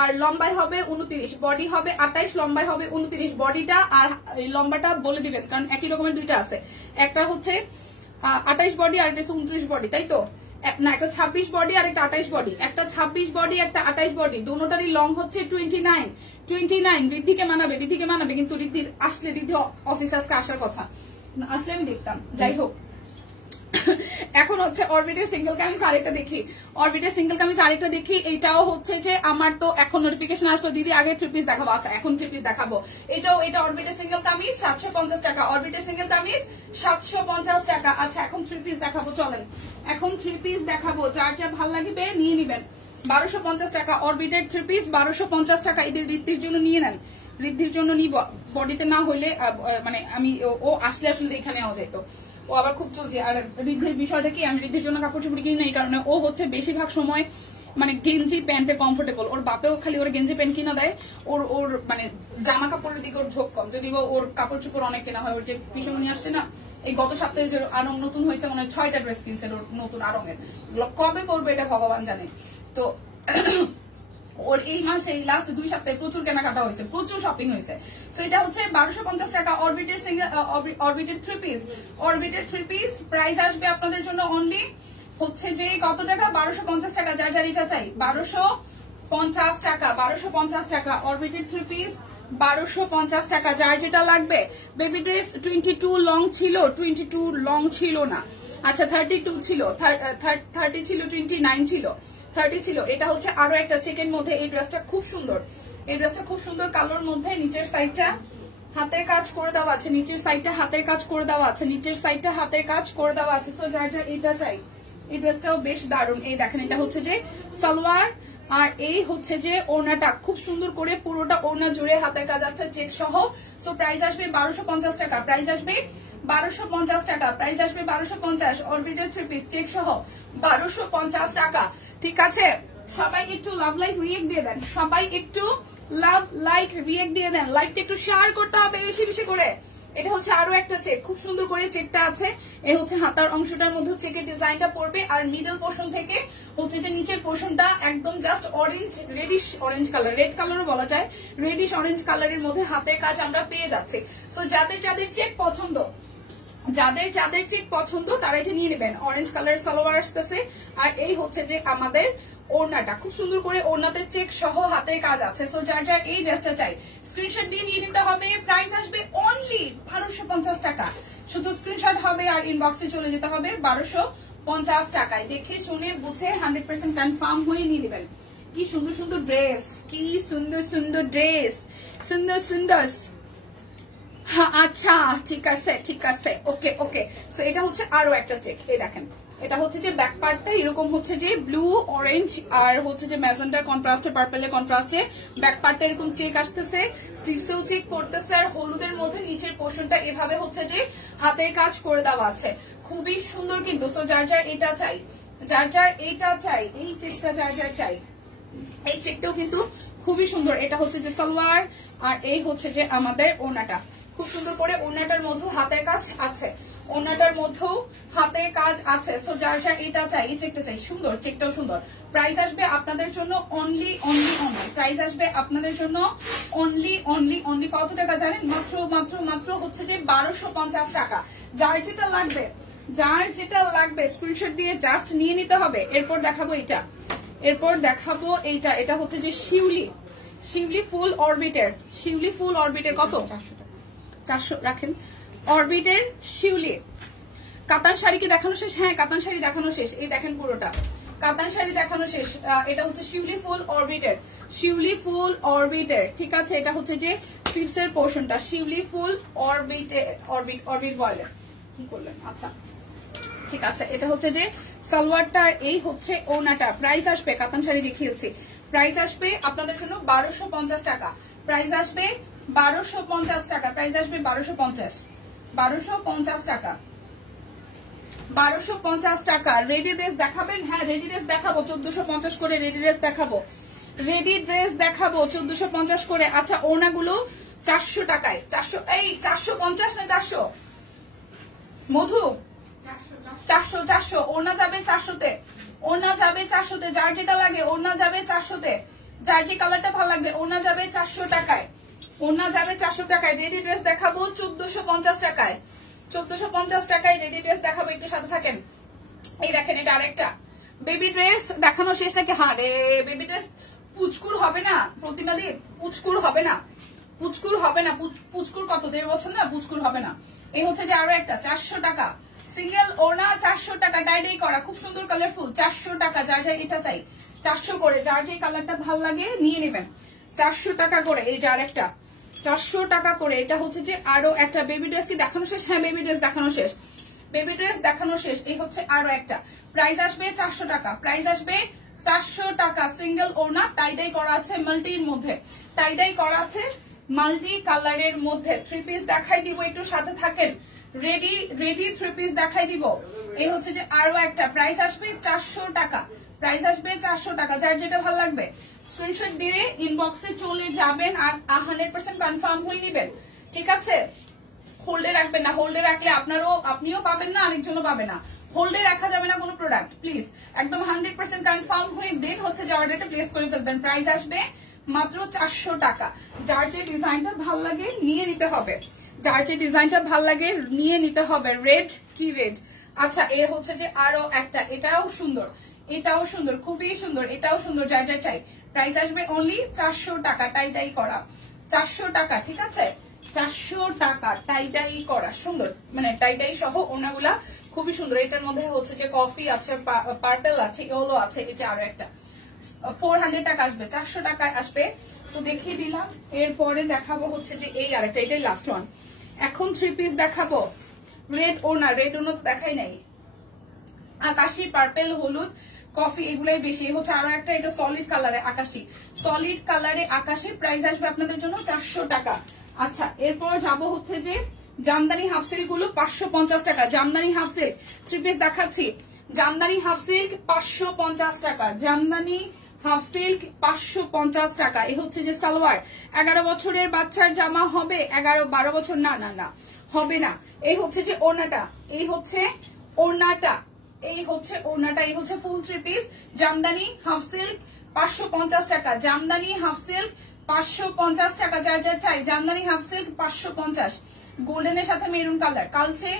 আর লম্বায় হবে 29, বডি হবে 28, লম্বায় হবে 29। বডিটা আর লম্বাটা বলে দিবেন কারণ একই রকমের দুইটা আছে, একটা হচ্ছে 28 বডি আর একটা 29 বডি, তাই তো না, একটা 26 বডি আর একটা 28 বডি, একটা 26 বডি একটা 28 বডি, দুটোটারই লং হচ্ছে 29। ঋদ্ধিকে মানাবে কিন্তু ঋদ্ধির আসলে, ঋদ্ধি অফিস আজকে আসার কথা, আসলে আমি দেখতাম। যাই হোক এখন হচ্ছে অরবিটের সিঙ্গেল কামিজ আরেকটা দেখি, অরবিটের সিঙ্গেল কামিজ আরেকটা দেখি। এইটাও হচ্ছে যে আমার তো এখন নোটিফিকেশন আসলো দিদি আগে 3 পিস দেখাবো, আচ্ছা এখন 3 পিস দেখাবো। এটা অরবিটের সিঙ্গেল কামিজ 750 টাকা, অরবিটের সিঙ্গেল কামিজ 750 টাকা। আচ্ছা এখন 3 পিস দেখাবো, চলেন এখন 3 পিস দেখাবো, যার যা ভালো লাগবে নিয়ে নিবেন। 1250 টাকা অরবিটের 3 পিস, 1250 টাকা। এদের ঋদ্ধির জন্য নিয়ে নেন, ঋদ্ধির জন্য নিব, বডিতে না হইলে মানে আমি ও আসলে এখানে নেওয়া যেত, ও আবার খুব চলছে। আর ঋদ্ধির বিষয়টা কি, আমি ঋদ্ধির জন্য কাপড় চোপড় কিনি না, এই কারণে ও হচ্ছে বেশিরভাগ সময় মানে গেঞ্জি প্যান্টে কমফোর্টেবল, ওর বাপেও খালি ওর গেঞ্জি প্যান্ট কিনা দেয়, ওর মানে জামা কাপড়ের দিকে ওর ঝোঁক কম, যদি ওর কাপড় চোপড় অনেক কেনা হয়। ওর যে পিসমনি আসছে না, এই গত সপ্তাহে যে আরং নতুন হয়েছে মনে হয় 6টা ড্রেস কিনছে ওর নতুন আরঙের, কবে পরবে এটা ভগবান জানে। তো ওর এই মাসে এই লাস্ট 2 সপ্তাহে প্রচুর কেনাকাটা হয়েছে, প্রচুর শপিং হয়েছে। সো এটা হচ্ছে 1250 টাকা অরবিটের সিঙ্গেল, অরবিটের 3 পিস, অরবিটের 3 পিস। প্রাইস আসবে আপনাদের জন্য অনলি হচ্ছে যে কত টাকা, 1250 টাকা। যার যার এটা চাই 1250 টাকা, 1250 টাকা অরবিটের 3 পিস, 1250 টাকা। যার যেটা লাগবে। বেবি ড্রেস 22 লং ছিল, 22 লং ছিল না, আচ্ছা 32 ছিল, 30 ছিল, 29 ছিল, 30 ছিল। এটা হচ্ছে আরো একটা চেকের মধ্যে, এই ড্রেসটা খুব সুন্দর, এই ড্রেসটা খুব সুন্দর কালোর মধ্যে। নিচের সাইডটা হাতের কাজ করে দেওয়া আছে, নিচের সাইডটা হাতের কাজ করে দেওয়া আছে, নিচের সাইডটা হাতের কাজ করে দেওয়া আছে। তো যার যার এটা চাই, এই ড্রেসটাও বেশ দারুণ। এই দেখেন এটা হচ্ছে যে সালোয়ার, আর এই হচ্ছে যে ওড়নাটা খুব সুন্দর করে পুরোটা ওড়না জুড়ে হাতের কাজ আছে চেক সহ। সো প্রাইস আসবে 1250 টাকা, প্রাইস আসবে 1250 টাকা, প্রাইস আসবে 1250। অরবিটাল 3 পিস চেক সহ 1250 টাকা। ঠিক আছে, সবাই একটু লাভ লাইক রিয়েক্ট দিয়ে দেন, সবাই একটু লাভ লাইক রিয়েক্ট দিয়ে দেন। লাইকটা একটু শেয়ার করতে হবে বেশি বেশি করে। এটা হচ্ছে আরো একটা চেক, খুব সুন্দর করে চেকটা আছে। এ হচ্ছে হাতার অংশটার মধ্যে চেকের ডিজাইনটা পড়বে, আর মিডল পোর্শন থেকে হচ্ছে যে নিচের পোর্শনটা একদম just orange, reddish orange colour, red কালারও বলা যায়, রেডিশ অরেঞ্জ কালারের মধ্যে হাতের কাজ আমরা পেয়ে যাচ্ছি। সো যাদের যাদের চেক পছন্দ, যাদের যাদের চেক পছন্দ তারা এটা নিয়ে নেবেন। অরেঞ্জ কালার সালোয়ার আসতেছে, আর এই হচ্ছে যে আমাদের ওড়নাটা খুব সুন্দর করে ওড়নাতে চেক সহ হাতের কাজ আছে। সো যার যার এই ড্রেসটা চাই স্ক্রিনশট দিয়ে নিয়ে নিতে হবে। প্রাইস আসবে অনলি 1250 টাকা, শুধু স্ক্রিনশট হবে আর ইনবক্সে চলে যেতে হবে 1250 টাকায়। দেখে শুনে বুঝে 100% কনফার্ম হয়ে নিয়ে নেবেন। কি সুন্দর সুন্দর ড্রেস, কি সুন্দর সুন্দর ড্রেস, সুন্দর সুন্দর। আচ্ছা ঠিক আছে ঠিক আছে, ওকে ওকে। সো এটা হচ্ছে আরো একটা চেক, এই দেখেন এটা হচ্ছে যে ব্যাক পার্টটা এরকম হচ্ছে যে ব্লু অরেঞ্জ আর হচ্ছে যে ম্যাজেন্ডার কন্ট্রাস্টে, পার্পলের কন্ট্রাস্টে ব্যাক পার্টটা এরকম চেক আসতেছে, স্লিভসেও চেক পড়তেছে, আর হলুদের মধ্যে নিচের পোর্শনটা এভাবে হচ্ছে যে হাতের কাজ করে দেওয়া আছে, খুবই সুন্দর কিন্তু। সো যার যার এটা চাই, যার যার এইটা চাই, এই চেকটা যার যার চাই, এই চেকটাও কিন্তু খুবই সুন্দর। এটা হচ্ছে যে সালোয়ার, আর এই হচ্ছে যে আমাদের ওড়নাটা, খুব সুন্দর করে ওড়নাটার মধ্যে হাতের কাজ আছে, ওড়নাটার মধ্যেও হাতের কাজ আছে। সো যার যার এটা চাই, এই চেকটা চাই, সুন্দর, চেকটাও সুন্দর। প্রাইস আসবে আপনাদের জন্য অনলি অনলি অনলি, প্রাইস আসবে আপনাদের জন্য অনলি অনলি অনলি কত টাকা জানেন? মাত্র মাত্র মাত্র হচ্ছে যে 1250 টাকা। যার যেটা লাগবে, যার যেটা লাগবে স্ক্রিনশট দিয়ে জাস্ট নিয়ে নিতে হবে। এরপর দেখাবো এটা, এরপর দেখাবো এইটা, এটা হচ্ছে যে শিউলি, শিউলি ফুল অরবিটের, শিউলি ফুল অরবিটের কত? 400 রাখেন। অরবিটের শিউলি কাতান শাড়ি কি দেখানো শেষ? হ্যাঁ কাতান শাড়ি দেখানো শেষ, এই দেখেন পুরোটা কাতান শাড়ি দেখানো শেষ। এটা হচ্ছে শিউলি ফুল অরবিটের, শিউলি ফুল অরবিটের, ঠিক আছে। এটা হচ্ছে যে স্লিভসের পোর্শনটা শিউলি ফুল অরবিটের, অরবিট অরবিট বলে কি করলেন, আচ্ছা ঠিক আছে। এটা হচ্ছে যে সালোয়ারটা, এই হচ্ছে ওনাটা। প্রাইস আসবে, কাতান শাড়ি দেখিয়েছি, প্রাইস আসবে আপনাদের জন্য 1250 টাকা, প্রাইস আসবে 1250 টাকা, প্রাইস আসবে 1250, 1250 টাকা, 1250 টাকা। রেডি ড্রেস দেখাবেন? হ্যাঁ রেডি ড্রেস দেখাবো, 1450 করে রেডি ড্রেস দেখাবো, রেডি ড্রেস দেখাবো 1450 করে। আচ্ছা ওনাগুলো 400 টাকায়, 400, এই 450 না 400 মধু, 400 400 ওনা যাবে 400-তে, ওনা যাবে 400-তে, যার যেটা লাগে ওনা যাবে 400-তে, যার যে কালারটা ভালো লাগবে ওনা যাবে 400 টাকায়, ওনা যাবে 400 টাকায়। রেডি ড্রেস দেখাবো 1450 টাকায়, 1450 টাকায় রেডি ড্রেস দেখাবো, একটু সাথে থাকেন। এই দেখেন এটা আরেকটা বেবি ড্রেস দেখানো শেষ নাকি? হ্যাঁ রে বেবি ড্রেস পুচকুর হবে না প্রতিমাদি, পুচকুর হবে না, পুচকুর হবে না, পুচকুর কত 1.5 বছর না, পুচকুর হবে না। এই হচ্ছে যে আরো একটা 400 টাকা সিঙ্গেল ওনা, 400 টাকা ডাইডাই করা, খুব সুন্দর কালারফুল, 400 টাকা। যার যার এটা চাই 400 করে, যার যে কালারটা ভাল লাগে নিয়ে নেবেন, 400 টাকা করে। এই যে আরেকটা 400 টাকা করে। এটা হচ্ছে যে আরো একটা বেবি ড্রেস কি দেখানো শেষ? হ্যাঁ বেবি ড্রেস দেখানো শেষ, বেবি ড্রেস দেখানো শেষ। এই হচ্ছে আরো একটা, প্রাইস আসবে 400 টাকা, প্রাইস আসবে 400 টাকা। সিঙ্গেল ওনা, টাইডাই করা আছে মাল্টির মধ্যে, টাইডাই করা আছে মাল্টি কালারের মধ্যে। 3 পিস দেখাই দিব, একটু সাথে থাকেন। রেডি রেডি 3 পিস দেখাই দিব। এই হচ্ছে যে আরো একটা, প্রাইস আসবে 400 টাকা, প্রাইস আসবে 400 টাকা। যার যেটা ভালো লাগবে স্ক্রিনশট দিয়ে ইনবক্সে চলে যাবেন আর 100% কনফার্ম হয়ে নেবেন, ঠিক আছে। হোল্ডে রাখবেন না, হোল্ডে রাখলে আপনিও পাবেন না, আরেকজনও পাবে না। হোল্ডে রাখা যাবে না কোনো প্রোডাক্ট, প্লিজ একদম 100% কনফার্ম হয়ে দেন হচ্ছে যে অর্ডারটা প্লেস করে ফেলবেন। প্রাইস আসবে মাত্র 400 টাকা। যার যে ডিজাইনটা ভাল লাগে নিয়ে নিতে হবে, যার যে ডিজাইনটা ভাল লাগে নিয়ে নিতে হবে। রেড কি রেড, আচ্ছা এর হচ্ছে যে আরো একটা, এটাও সুন্দর, এটাও সুন্দর, খুবই সুন্দর, এটাও সুন্দর। যার যা চাই প্রাইস আসবে অনলি 400 টাকা, টাইডাই করা 400 টাকা, ঠিক আছে 400 টাকা টাইডাই করা, সুন্দর মানে টাইডাই সহ ওনাগুলা খুবই সুন্দর। এটার মধ্যে হচ্ছে যে কফি আছে, পার্পল আছে, ইয়েলো আছে। এটা আরো একটা 400 টাকা আসবে, 400 টাকায় আসবে। তো দেখিয়ে দিলাম। এরপরে দেখাবো হচ্ছে যে এই আরেকটা, এটাই লাস্ট ওয়ান। এখন 3 পিস দেখাবো। রেড ওনা, রেড ওনা তো দেখাই নাই, আকাশি পার্পেল হলুদ কফি এগুলাই বেশি। হচ্ছে আরো একটা, এটা সলিড কালারে আকাশি, সলিড কালারে আকাশি, প্রাইস আসবে আপনাদের জন্য 400 টাকা। আচ্ছা এরপর যাবো হচ্ছে যে জামদানি হাফ সিল্ক গুলো 550 টাকা। জামদানি হাফ সিল্ক 3 পিস দেখাচ্ছি। জামদানি হাফ সিল্ক 550 টাকা, জামদানি হাফ সিল্ক 550 টাকা। এই হচ্ছে যে সালোয়ার, 11 বছরের বাচ্চার জামা হবে, 11-12 বছর না না না হবে না। এই হচ্ছে যে ওড়নাটা, এই হচ্ছে ওড়নাটা, এই হচ্ছে ওড়নাটা, এই হচ্ছে ফুল 3 পিস জামদানি হাফ সিল্ক 550 টাকা। জামদানি হাফ সিল্ক 550 টাকা, যার যার চাই জামদানি হাফ সিল্ক 550। গোল্ডেনের সাথে মেরুন কালার, কালচে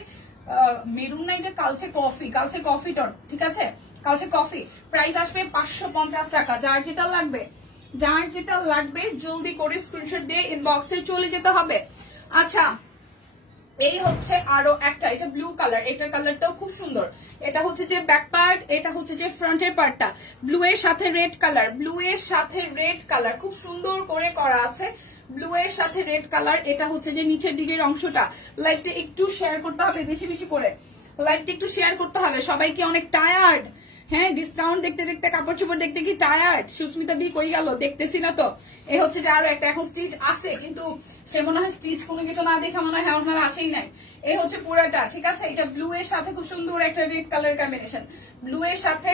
মেরুন না, এটা কালচে কফি, কালচে কফি টন, ঠিক আছে, কালচে কফি। প্রাইস আসবে 550 টাকা। যার যেটা লাগবে, যার যেটা লাগবে জলদি করে স্ক্রিনশট দিয়ে ইনবক্সে চলে যেতে হবে। আচ্ছা এই হচ্ছে আরো একটা, এটা ব্লু কালার, এটার কালারটাও খুব সুন্দর। এটা হচ্ছে যে ব্যাক পার্ট, এটা হচ্ছে যে ফ্রন্টের পার্টটা, ব্লু এর সাথে রেড কালার, ব্লু এর সাথে রেড কালার খুব সুন্দর করে করা আছে, ব্লু এর সাথে রেড কালার। এটা হচ্ছে যে নিচের দিকের অংশটা। লাইভটা একটু শেয়ার করতে হবে, বেশি বেশি করে লাইভটা একটু শেয়ার করতে হবে। সবাইকে অনেক টায়ার্ড, হ্যাঁ ডিসকাউন্ট দেখতে দেখতে, কাপড় চোপড় দেখতে কি টায়ার্ড। সুস্মিতা দি কই গেল, দেখতেছি না তো। এই হচ্ছে যে আরো একটা, এখন স্টিচ আছে কিন্তু সে মনে হয় স্টিচ কোনো কিছু না দেখা মনে হয় আমার আসেই নাই। এই হচ্ছে পুরাটা, ঠিক আছে। এটা ব্লু এর সাথে খুব সুন্দর একটা রেড কালার কম্বিনেশন, ব্লু এর সাথে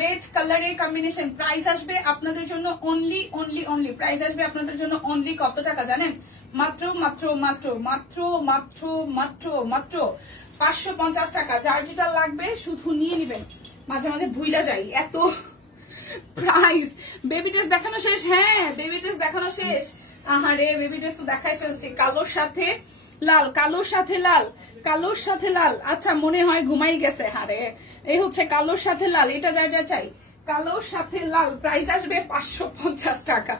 রেড কালারের কম্বিনেশন। প্রাইস আসবে আপনাদের জন্য অনলি অনলি অনলি, প্রাইস আসবে আপনাদের জন্য অনলি কত টাকা জানেন? মাত্র মাত্র মাত্র মাত্র মাত্র মাত্র মাত্র 550 টাকা। যার যেটা লাগবে শুধু নিয়ে নিবেন। মাঝে মাঝে ভুইলা যাই এত প্রাইস। বেবি ড্রেস দেখানো শেষ? হ্যাঁ বেবি ড্রেস দেখানো শেষ। আহারে বেবি ড্রেস তো দেখাই ফেলছি। কালোর সাথে লাল, কালোর সাথে লাল, কালোর সাথে লাল। আচ্ছা মনে হয় ঘুমাই গেছে। হারে এই হচ্ছে কালোর সাথে লাল, এটা যা যা চাই, কালোর সাথে লাল। প্রাইস আসবে 550 টাকা।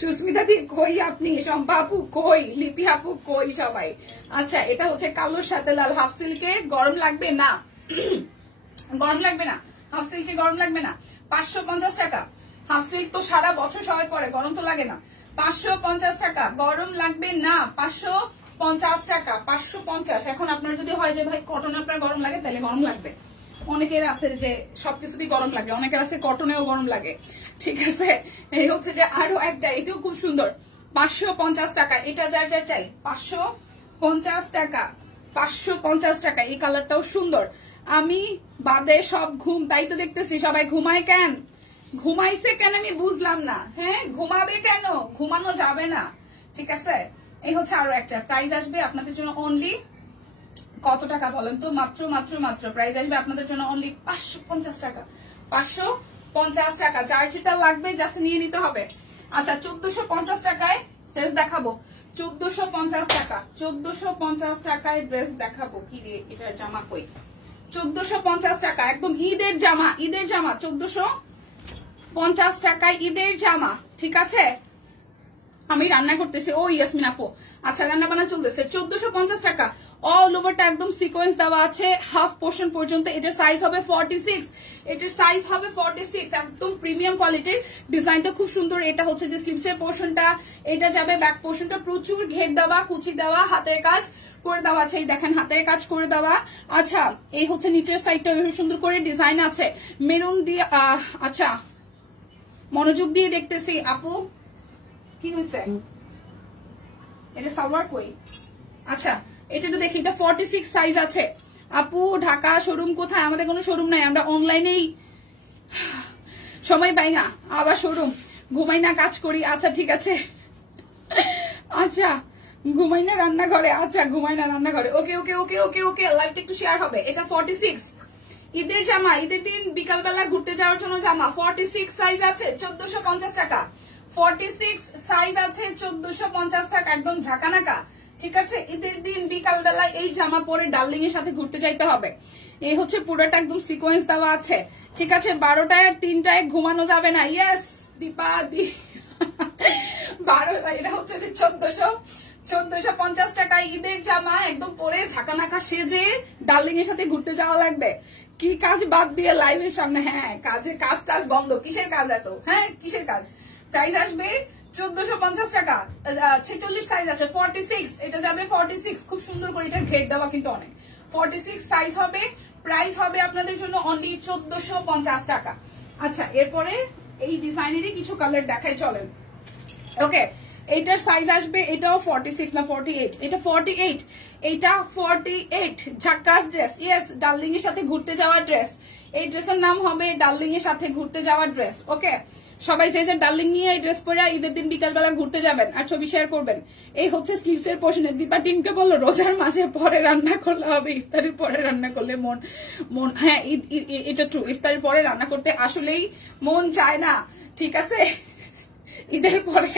সুস্মিতা দি কই আপনি, শম্পা আপু কই, লিপি আপু কই, সবাই। আচ্ছা এটা হচ্ছে কালোর সাথে লাল হাফ সিল্কে। গরম লাগবে না, গরম লাগবে না, হাফ সিল্কে গরম লাগবে না। 550 টাকা। হাফ সিল্ক তো সারা বছর সবাই পরে, গরম তো লাগে না। 550 টাকা, গরম লাগবে না। 550 টাকা, 550। এখন আপনার যদি হয় যে ভাই কটন আপনার গরম লাগে, তাহলে গরম লাগবে। অনেকের আছে যে সবকিছুতেই গরম লাগে, অনেকের আছে কটনেও গরম লাগে, ঠিক আছে। এই হচ্ছে যে আরো একটা, এটাও খুব সুন্দর, 550 টাকা। এটা যার যার চাই 550 টাকা, 550 টাকা। এই কালারটাও সুন্দর। আমি বাদে সব ঘুম, তাই তো দেখতেছি সবাই ঘুমায় কেন, ঘুমাইছে কেন আমি বুঝলাম না। হ্যাঁ ঘুমাবে কেন, ঘুমানো যাবে না, ঠিক আছে। এই হচ্ছে আরো একটা, প্রাইস আসবে আপনাদের জন্য অনলি কত টাকা বলেন তো? মাত্র মাত্র মাত্র প্রাইস আসবে আপনাদের জন্য অনলি 550 টাকা, 550 টাকা। যার যেটা লাগবে জাস্ট নিয়ে নিতে হবে। আচ্ছা 1450 টাকায় ড্রেস দেখাবো, 1450 টাকা, 1450 টাকায় ড্রেস দেখাবো। কি রে এটার জামা কই? 1450 টাকা, একদম ঈদের জামা, ঈদের জামা 1450 টাকায় ঈদের জামা, ঠিক আছে। আমি রান্না করতেছি, ও ইয়াসমিন আপু, আচ্ছা রান্না বান্না চলতেছে। 1450 টাকা, অল ওভারটা একদম সিকোয়েন্স দেওয়া আছে হাফ পোর্শন পর্যন্ত। এটার সাইজ হবে 46, এটার সাইজ হবে 46, একদম প্রিমিয়াম কোয়ালিটির। ডিজাইনটা খুব সুন্দর। এটা হচ্ছে যে স্লিভসের পোর্শনটা, এটা যাবে ব্যাক পোর্শনটা, প্রচুর ঘের দেওয়া, কুচি দেওয়া, হাতের কাজ করে দেওয়া আছে। এই দেখেন হাতের কাজ করে দেওয়া। আচ্ছা এই হচ্ছে নিচের সাইডটা সুন্দর করে ডিজাইন আছে মেরুন দিয়ে। আচ্ছা মনোযোগ দিয়ে দেখতেছি আপু, কি হয়েছে? এটা সালোয়ার কই? আচ্ছা এটা তো দেখি, এটা 46 সাইজ আছে। আপু ঢাকা শোরুম কোথায়? আমাদের কোনো শোরুম নাই, আমরা অনলাইনেই সময় পাই না, আবার শোরুম, ঘুমাই না কাজ করি। আচ্ছা ঠিক আছে, আচ্ছা ঘুমাই না রান্নাঘরে, আচ্ছা ঘুমাই না রান্নাঘরে। ওকে ওকে ওকে ওকে ওকে, লাইভটা একটু শেয়ার হবে। এটা 46 ঈদের জামা, ঈদের দিন বিকালবেলা ঘুরতে যাওয়ার জন্য জামা। 46 সাইজ আছে 1450 টাকা, 46 সাইজ আছে 1450 টাকা, একদম ঝাঁকানাকা, ঠিক আছে। ঈদের দিন বিকাল বেলা এই জামা পরে ডার্লিং এর সাথে ঘুরতে যাইতে হবে। এই হচ্ছে পুরোটা একদম সিকোয়েন্স দেওয়া আছে, ঠিক আছে। 12টায় আর 3টায় ঘুমানো যাবে না। ইয়েস দীপা দি 12, এটা হচ্ছে যে 1450 টাকায় ঈদের জামা, একদম পরে ঝাঁকানাকা সেজে ডার্লিং এর সাথে ঘুরতে যাওয়া লাগবে। কি কাজ বাদ দিয়ে লাইভের সামনে? হ্যাঁ কাজের কাজ টাজ বন্ধ, কিসের কাজ এত? হ্যাঁ কিসের কাজ? প্রাইস আসবে 1450 টাকা। 46 সাইজ আছে, 46 এটা যাবে 46, খুব সুন্দর করে। এটার ঘের দেওয়া কিন্তু অনেক। 46 সাইজ হবে প্রাইস হবে আপনাদের জন্য অনলি 1450 টাকা। আচ্ছা, এরপরে এই ডিজাইনেরই কিছু কালার দেখাই, চলেন। ওকে, এইটার সাইজ আসবে, এটাও 46 না 48, এটা 48, এইটা 48। ঝাক্কাস ড্রেস, ইয়েস, ডার্লিং এর সাথে ঘুরতে যাওয়ার ড্রেস। এই ড্রেসের নাম হবে ডার্লিং এর সাথে ঘুরতে যাওয়ার ড্রেস। ওকে, সবাই যে ডার্লিং নিয়ে এই ড্রেস পরে ঈদের দিন বিকালবেলা ঘুরতে যাবেন আর ছবি শেয়ার করবেন। এই হচ্ছে স্লিভস এর পোর্শনে। দীপা টিমকে বললো রোজার মাসে পরে রান্না করলে হবে, ইফতারের পরে রান্না করলে মন হ্যাঁ এটা ট্রু, ইফতারের পরে রান্না করতে আসলেই মন চায় না, ঠিক আছে। ঈদের পরে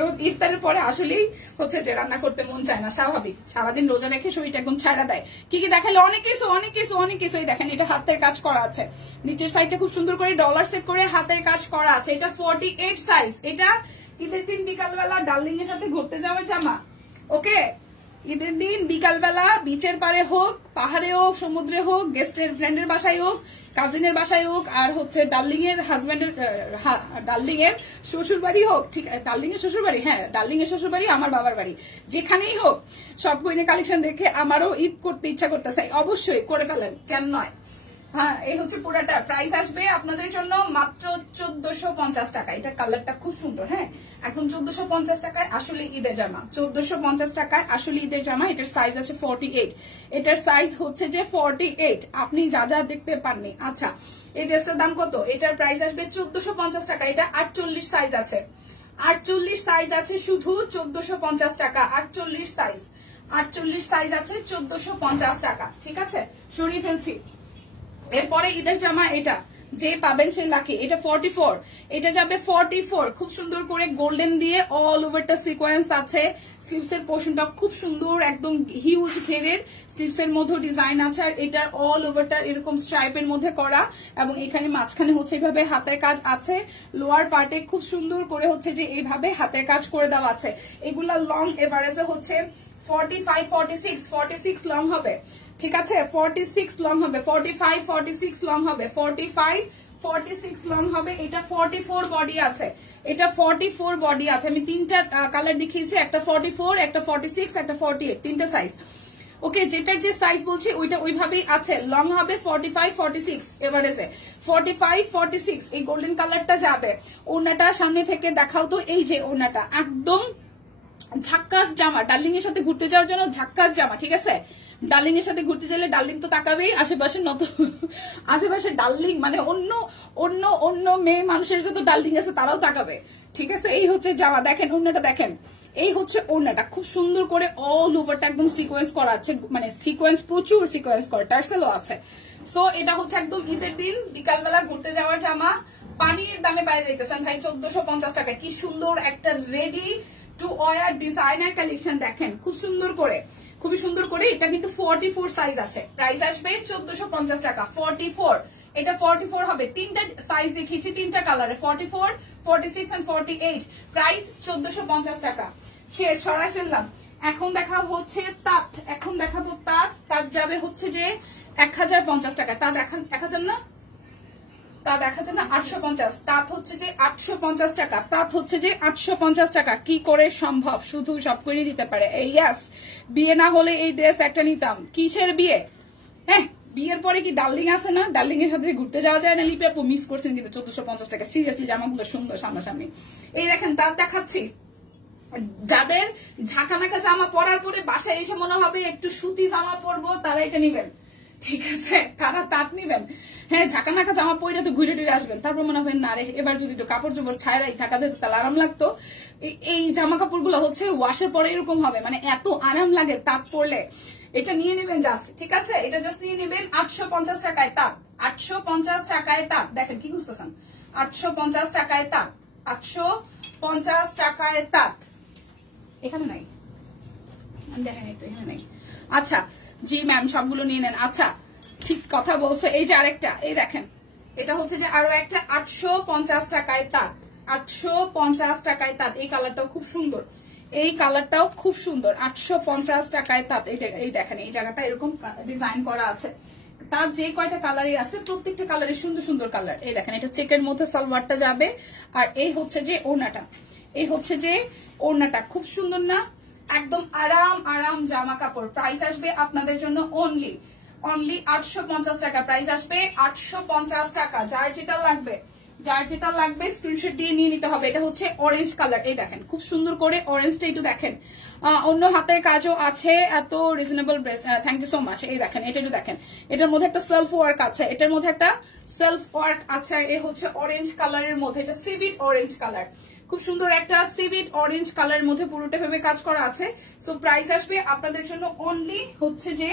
রোজ ইফতারের পরে আসলেই হচ্ছে যে রান্না করতে মন চায় না, স্বাভাবিক। সারাদিন রোজা রেখে শরীরটা একদম ছাড়া দেয়। কি কি দেখালে, অনেক কিছু। এই দেখেন, এটা হাতের কাজ করা আছে, নিচের সাইডটা খুব সুন্দর করে ডলার সেট করে হাতের কাজ করা আছে। এটা 48 সাইজ। এটা ঈদের দিন বিকালবেলা ডার্লিং এর সাথে ঘুরতে যাওয়ার জামা। ওকে, ঈদের দিন বিকালবেলা বিচের পারে হোক, পাহাড়ে হোক, সমুদ্রে হোক, গেস্টের ফ্রেন্ডের বাসায় হোক, কাজিনের বাসায় হোক, আর হচ্ছে ডার্লিং এর হাজবেন্ডের ডার্লিং এর শ্বশুর বাড়ি হোক, ঠিক আছে, ডার্লিং এর শ্বশুর বাড়ি, হ্যাঁ ডার্লিং এর শ্বশুর বাড়ি, আমার বাবার বাড়ি, যেখানেই হোক, সব কইনে কালেকশন দেখে আমারও ঈদ করতে ইচ্ছা করতেছে, অবশ্যই করে ফেলেন, কেন নয়। হ্যাঁ, এই হচ্ছে পুরাটা। প্রাইস আসবে আপনাদের জন্য মাত্র 1450 টাকা। এটা কালারটা খুব সুন্দর, হ্যাঁ, একদম 1450 টাকায় আসলে ঈদের জামা। 1450 টাকায় আসলে ঈদের জামা। এটার সাইজ আছে 48। এটার সাইজ হচ্ছে যে 48, আপনি যা যা দেখতে পাননি। আচ্ছা, এই ড্রেসটার দাম কত? এটার প্রাইস আসবে 1450 টাকা। এটা 48 সাইজ আছে, 48 সাইজ আছে, শুধু 1450 টাকা। 48 সাইজ আছে, 1450 টাকা, ঠিক আছে, সরিয়ে ফেলছি। এরপরে ঈদের জামা এটা যে পাবেন সে লাকি। এটা 44, এটা যাবে 44। খুব সুন্দর করে গোল্ডেন দিয়ে অল ওভারটা সিকোয়েন্স আছে। স্লিভস এর পোর্শনটা খুব সুন্দর, একদম হিউজ ঘেরের স্লিভস এর মধ্যে ডিজাইন আছে। আর এটার অল ওভারটা এরকম স্ট্রাইপের মধ্যে করা, এবং এখানে মাঝখানে হচ্ছে এইভাবে হাতের কাজ আছে। লোয়ার পার্টে খুব সুন্দর করে হচ্ছে যে এইভাবে হাতের কাজ করে দেওয়া আছে। এগুলা লং এভারেজে হচ্ছে 45, 46 লং হবে, ঠিক আছে, 46 লং হবে, 45, 46 লং হবে, 45, 46 লং হবে। এটা 44 বডি আছে, এটা 44 বডি আছে। আমি তিনটা কালার দেখিয়েছি, একটা 44, একটা 46, একটা 48, তিনটা সাইজ। ওকে, যেটার যে সাইজ বলছি ওইটা ওইভাবেই আছে। লং হবে 45, 46 এভারেজে, 45, 46। এই গোল্ডেন কালারটা যাবে। ওড়নাটা সামনে থেকে দেখাও তো। এই যে ওড়নাটা একদম ঝাক্কাস জামা, ডার্লিং এর সাথে ঘুরতে যাওয়ার জন্য ঝাক্কাস জামা, ঠিক আছে। ডার্লিং এর সাথে ঘুরতে চাইলে ডার্লিং তো তাকাবেই, আশেপাশে ডার্লিং মানে অন্য মেয়ে মানুষের যত ডার্লিং আছে তারাও তাকাবে, ঠিক আছে। এই হচ্ছে জামা, দেখেন ওড়নাটা দেখেন, এই হচ্ছে ওড়নাটা খুব সুন্দর করে অল ওভারটা একদম সিকোয়েন্স করা আছে, মানে সিকোয়েন্স প্রচুর সিকোয়েন্স করা, টার্সেলও আছে। সো এটা হচ্ছে একদম ঈদের দিন বিকালবেলা ঘুরতে যাওয়ার জামা। পানির দামে বাইরে যাইতেছেন ভাই 1450 টাকা। কি সুন্দর একটা ready to wire designer collection, দেখেন খুব সুন্দর করে, খুবই সুন্দর করে। এটা কিন্তু 44 সাইজ আছে। প্রাইস আসবে 1450 টাকা। 44, এটা 44 হবে। তিনটা সাইজ দেখিয়েছি, তিনটা কালারে, 44, 46 and 48। প্রাইস 1450 টাকা। শেষ, সরাই ফেললাম। এখন দেখাবো হচ্ছে তাঁত। এখন দেখাবো তাঁত। তাঁত যাবে হচ্ছে যে 1050 টাকা। তাঁত 1000 না, তা দেখা যায় না, 850। তাঁত হচ্ছে যে 850 টাকা। তাঁত হচ্ছে যে 850 টাকা। কি করে সম্ভব? শুধু সব করে দিতে পারে। ইয়াস, বিয়ে না হলে এই ড্রেস একটা নিতাম। কিসের বিয়ে? হ্যাঁ, বিয়ের পরে কি ডার্লিং আছে না? ডার্লিং এর সাথে ঘুরতে যাওয়া যায় না? লিপি আপু মিস করছেন কিন্তু 1450 টাকা। সিরিয়াসলি জামাগুলো সুন্দর সামনাসামনি। এই দেখেন তাঁত দেখাচ্ছি। যাদের ঝাঁকানাকা জামা পরার পরে বাসায় এসে মনে হবে একটু সুতি জামা পরবো, তারা এটা নিবেন, ঠিক আছে, তারা তাঁত নিবেন। হ্যাঁ, ঝাঁকা নাকা জামা পরে তো ঘুরে টুরে আসবেন, তারপর মনে হয় না রে এবার যদি একটু কাপড় চোপড় ছাড়াই থাকা যেত তাহলে আরাম লাগতো। এই জামা কাপড় গুলো হচ্ছে ওয়াশের পরে এরকম হবে, মানে এত আরাম লাগে তাঁত পরলে। এটা নিয়ে নেবেন জাস্ট, ঠিক আছে, এটা জাস্ট নিয়ে নেবেন 850 টাকায় তাঁত। 850 টাকায় তাঁত। দেখেন কি বুঝতেছেন, 850 টাকায় তাঁত, 850 টাকায় তাঁত। এখানে নাই, দেখেন এই তো এখানে নাই। আচ্ছা জি ম্যাম, সবগুলো নিয়ে নেন। আচ্ছা, ঠিক কথা বলছে। এই যে আরেকটা, এই দেখেন, এটা হচ্ছে যে আরো একটা 850 টাকায় তাঁত। 850 টাকায় তাঁত। এই কালারটাও খুব সুন্দর, এই কালারটাও খুব সুন্দর। 850 টাকায় তাঁত। এই দেখেন, এই জায়গাটা এরকম ডিজাইন করা আছে। তার যে কয়টা কালারই আছে প্রত্যেকটা কালারের সুন্দর সুন্দর কালার। এই দেখেন, এটা চেকের মধ্যে সালোয়ারটা যাবে, আর এই হচ্ছে যে ওড়নাটা, এই হচ্ছে যে ওড়নাটা খুব সুন্দর না? একদম আরাম আরাম জামা কাপড়। প্রাইস আসবে আপনাদের জন্য অনলি অনলি 850 টাকা, প্রাইস আসবে 850 টাকা। যার যেটা লাগবে স্ক্রিনশট দিয়ে নিয়ে নিতে হবে। এটা হচ্ছে অরেঞ্জ কালার, এই দেখেন খুব সুন্দর করে অরেঞ্জটা একটু দেখেন, অন্য হাতের কাজও আছে, এত reasonable, thank you so much. এই দেখেন এটা একটু দেখেন, এটার মধ্যে একটা সেলফ ওয়ার্ক আছে, এটার মধ্যে একটা সেলফ ওয়ার্ক আছে। আর এ হচ্ছে অরেঞ্জ কালারের মধ্যে, এটা সিভিট অরেঞ্জ কালার, খুব সুন্দর একটা সিভিট অরেঞ্জ কালারের মধ্যে পুরোটা ভেবে কাজ করা আছে। সো প্রাইস আসবে আপনাদের জন্য অনলি হচ্ছে যে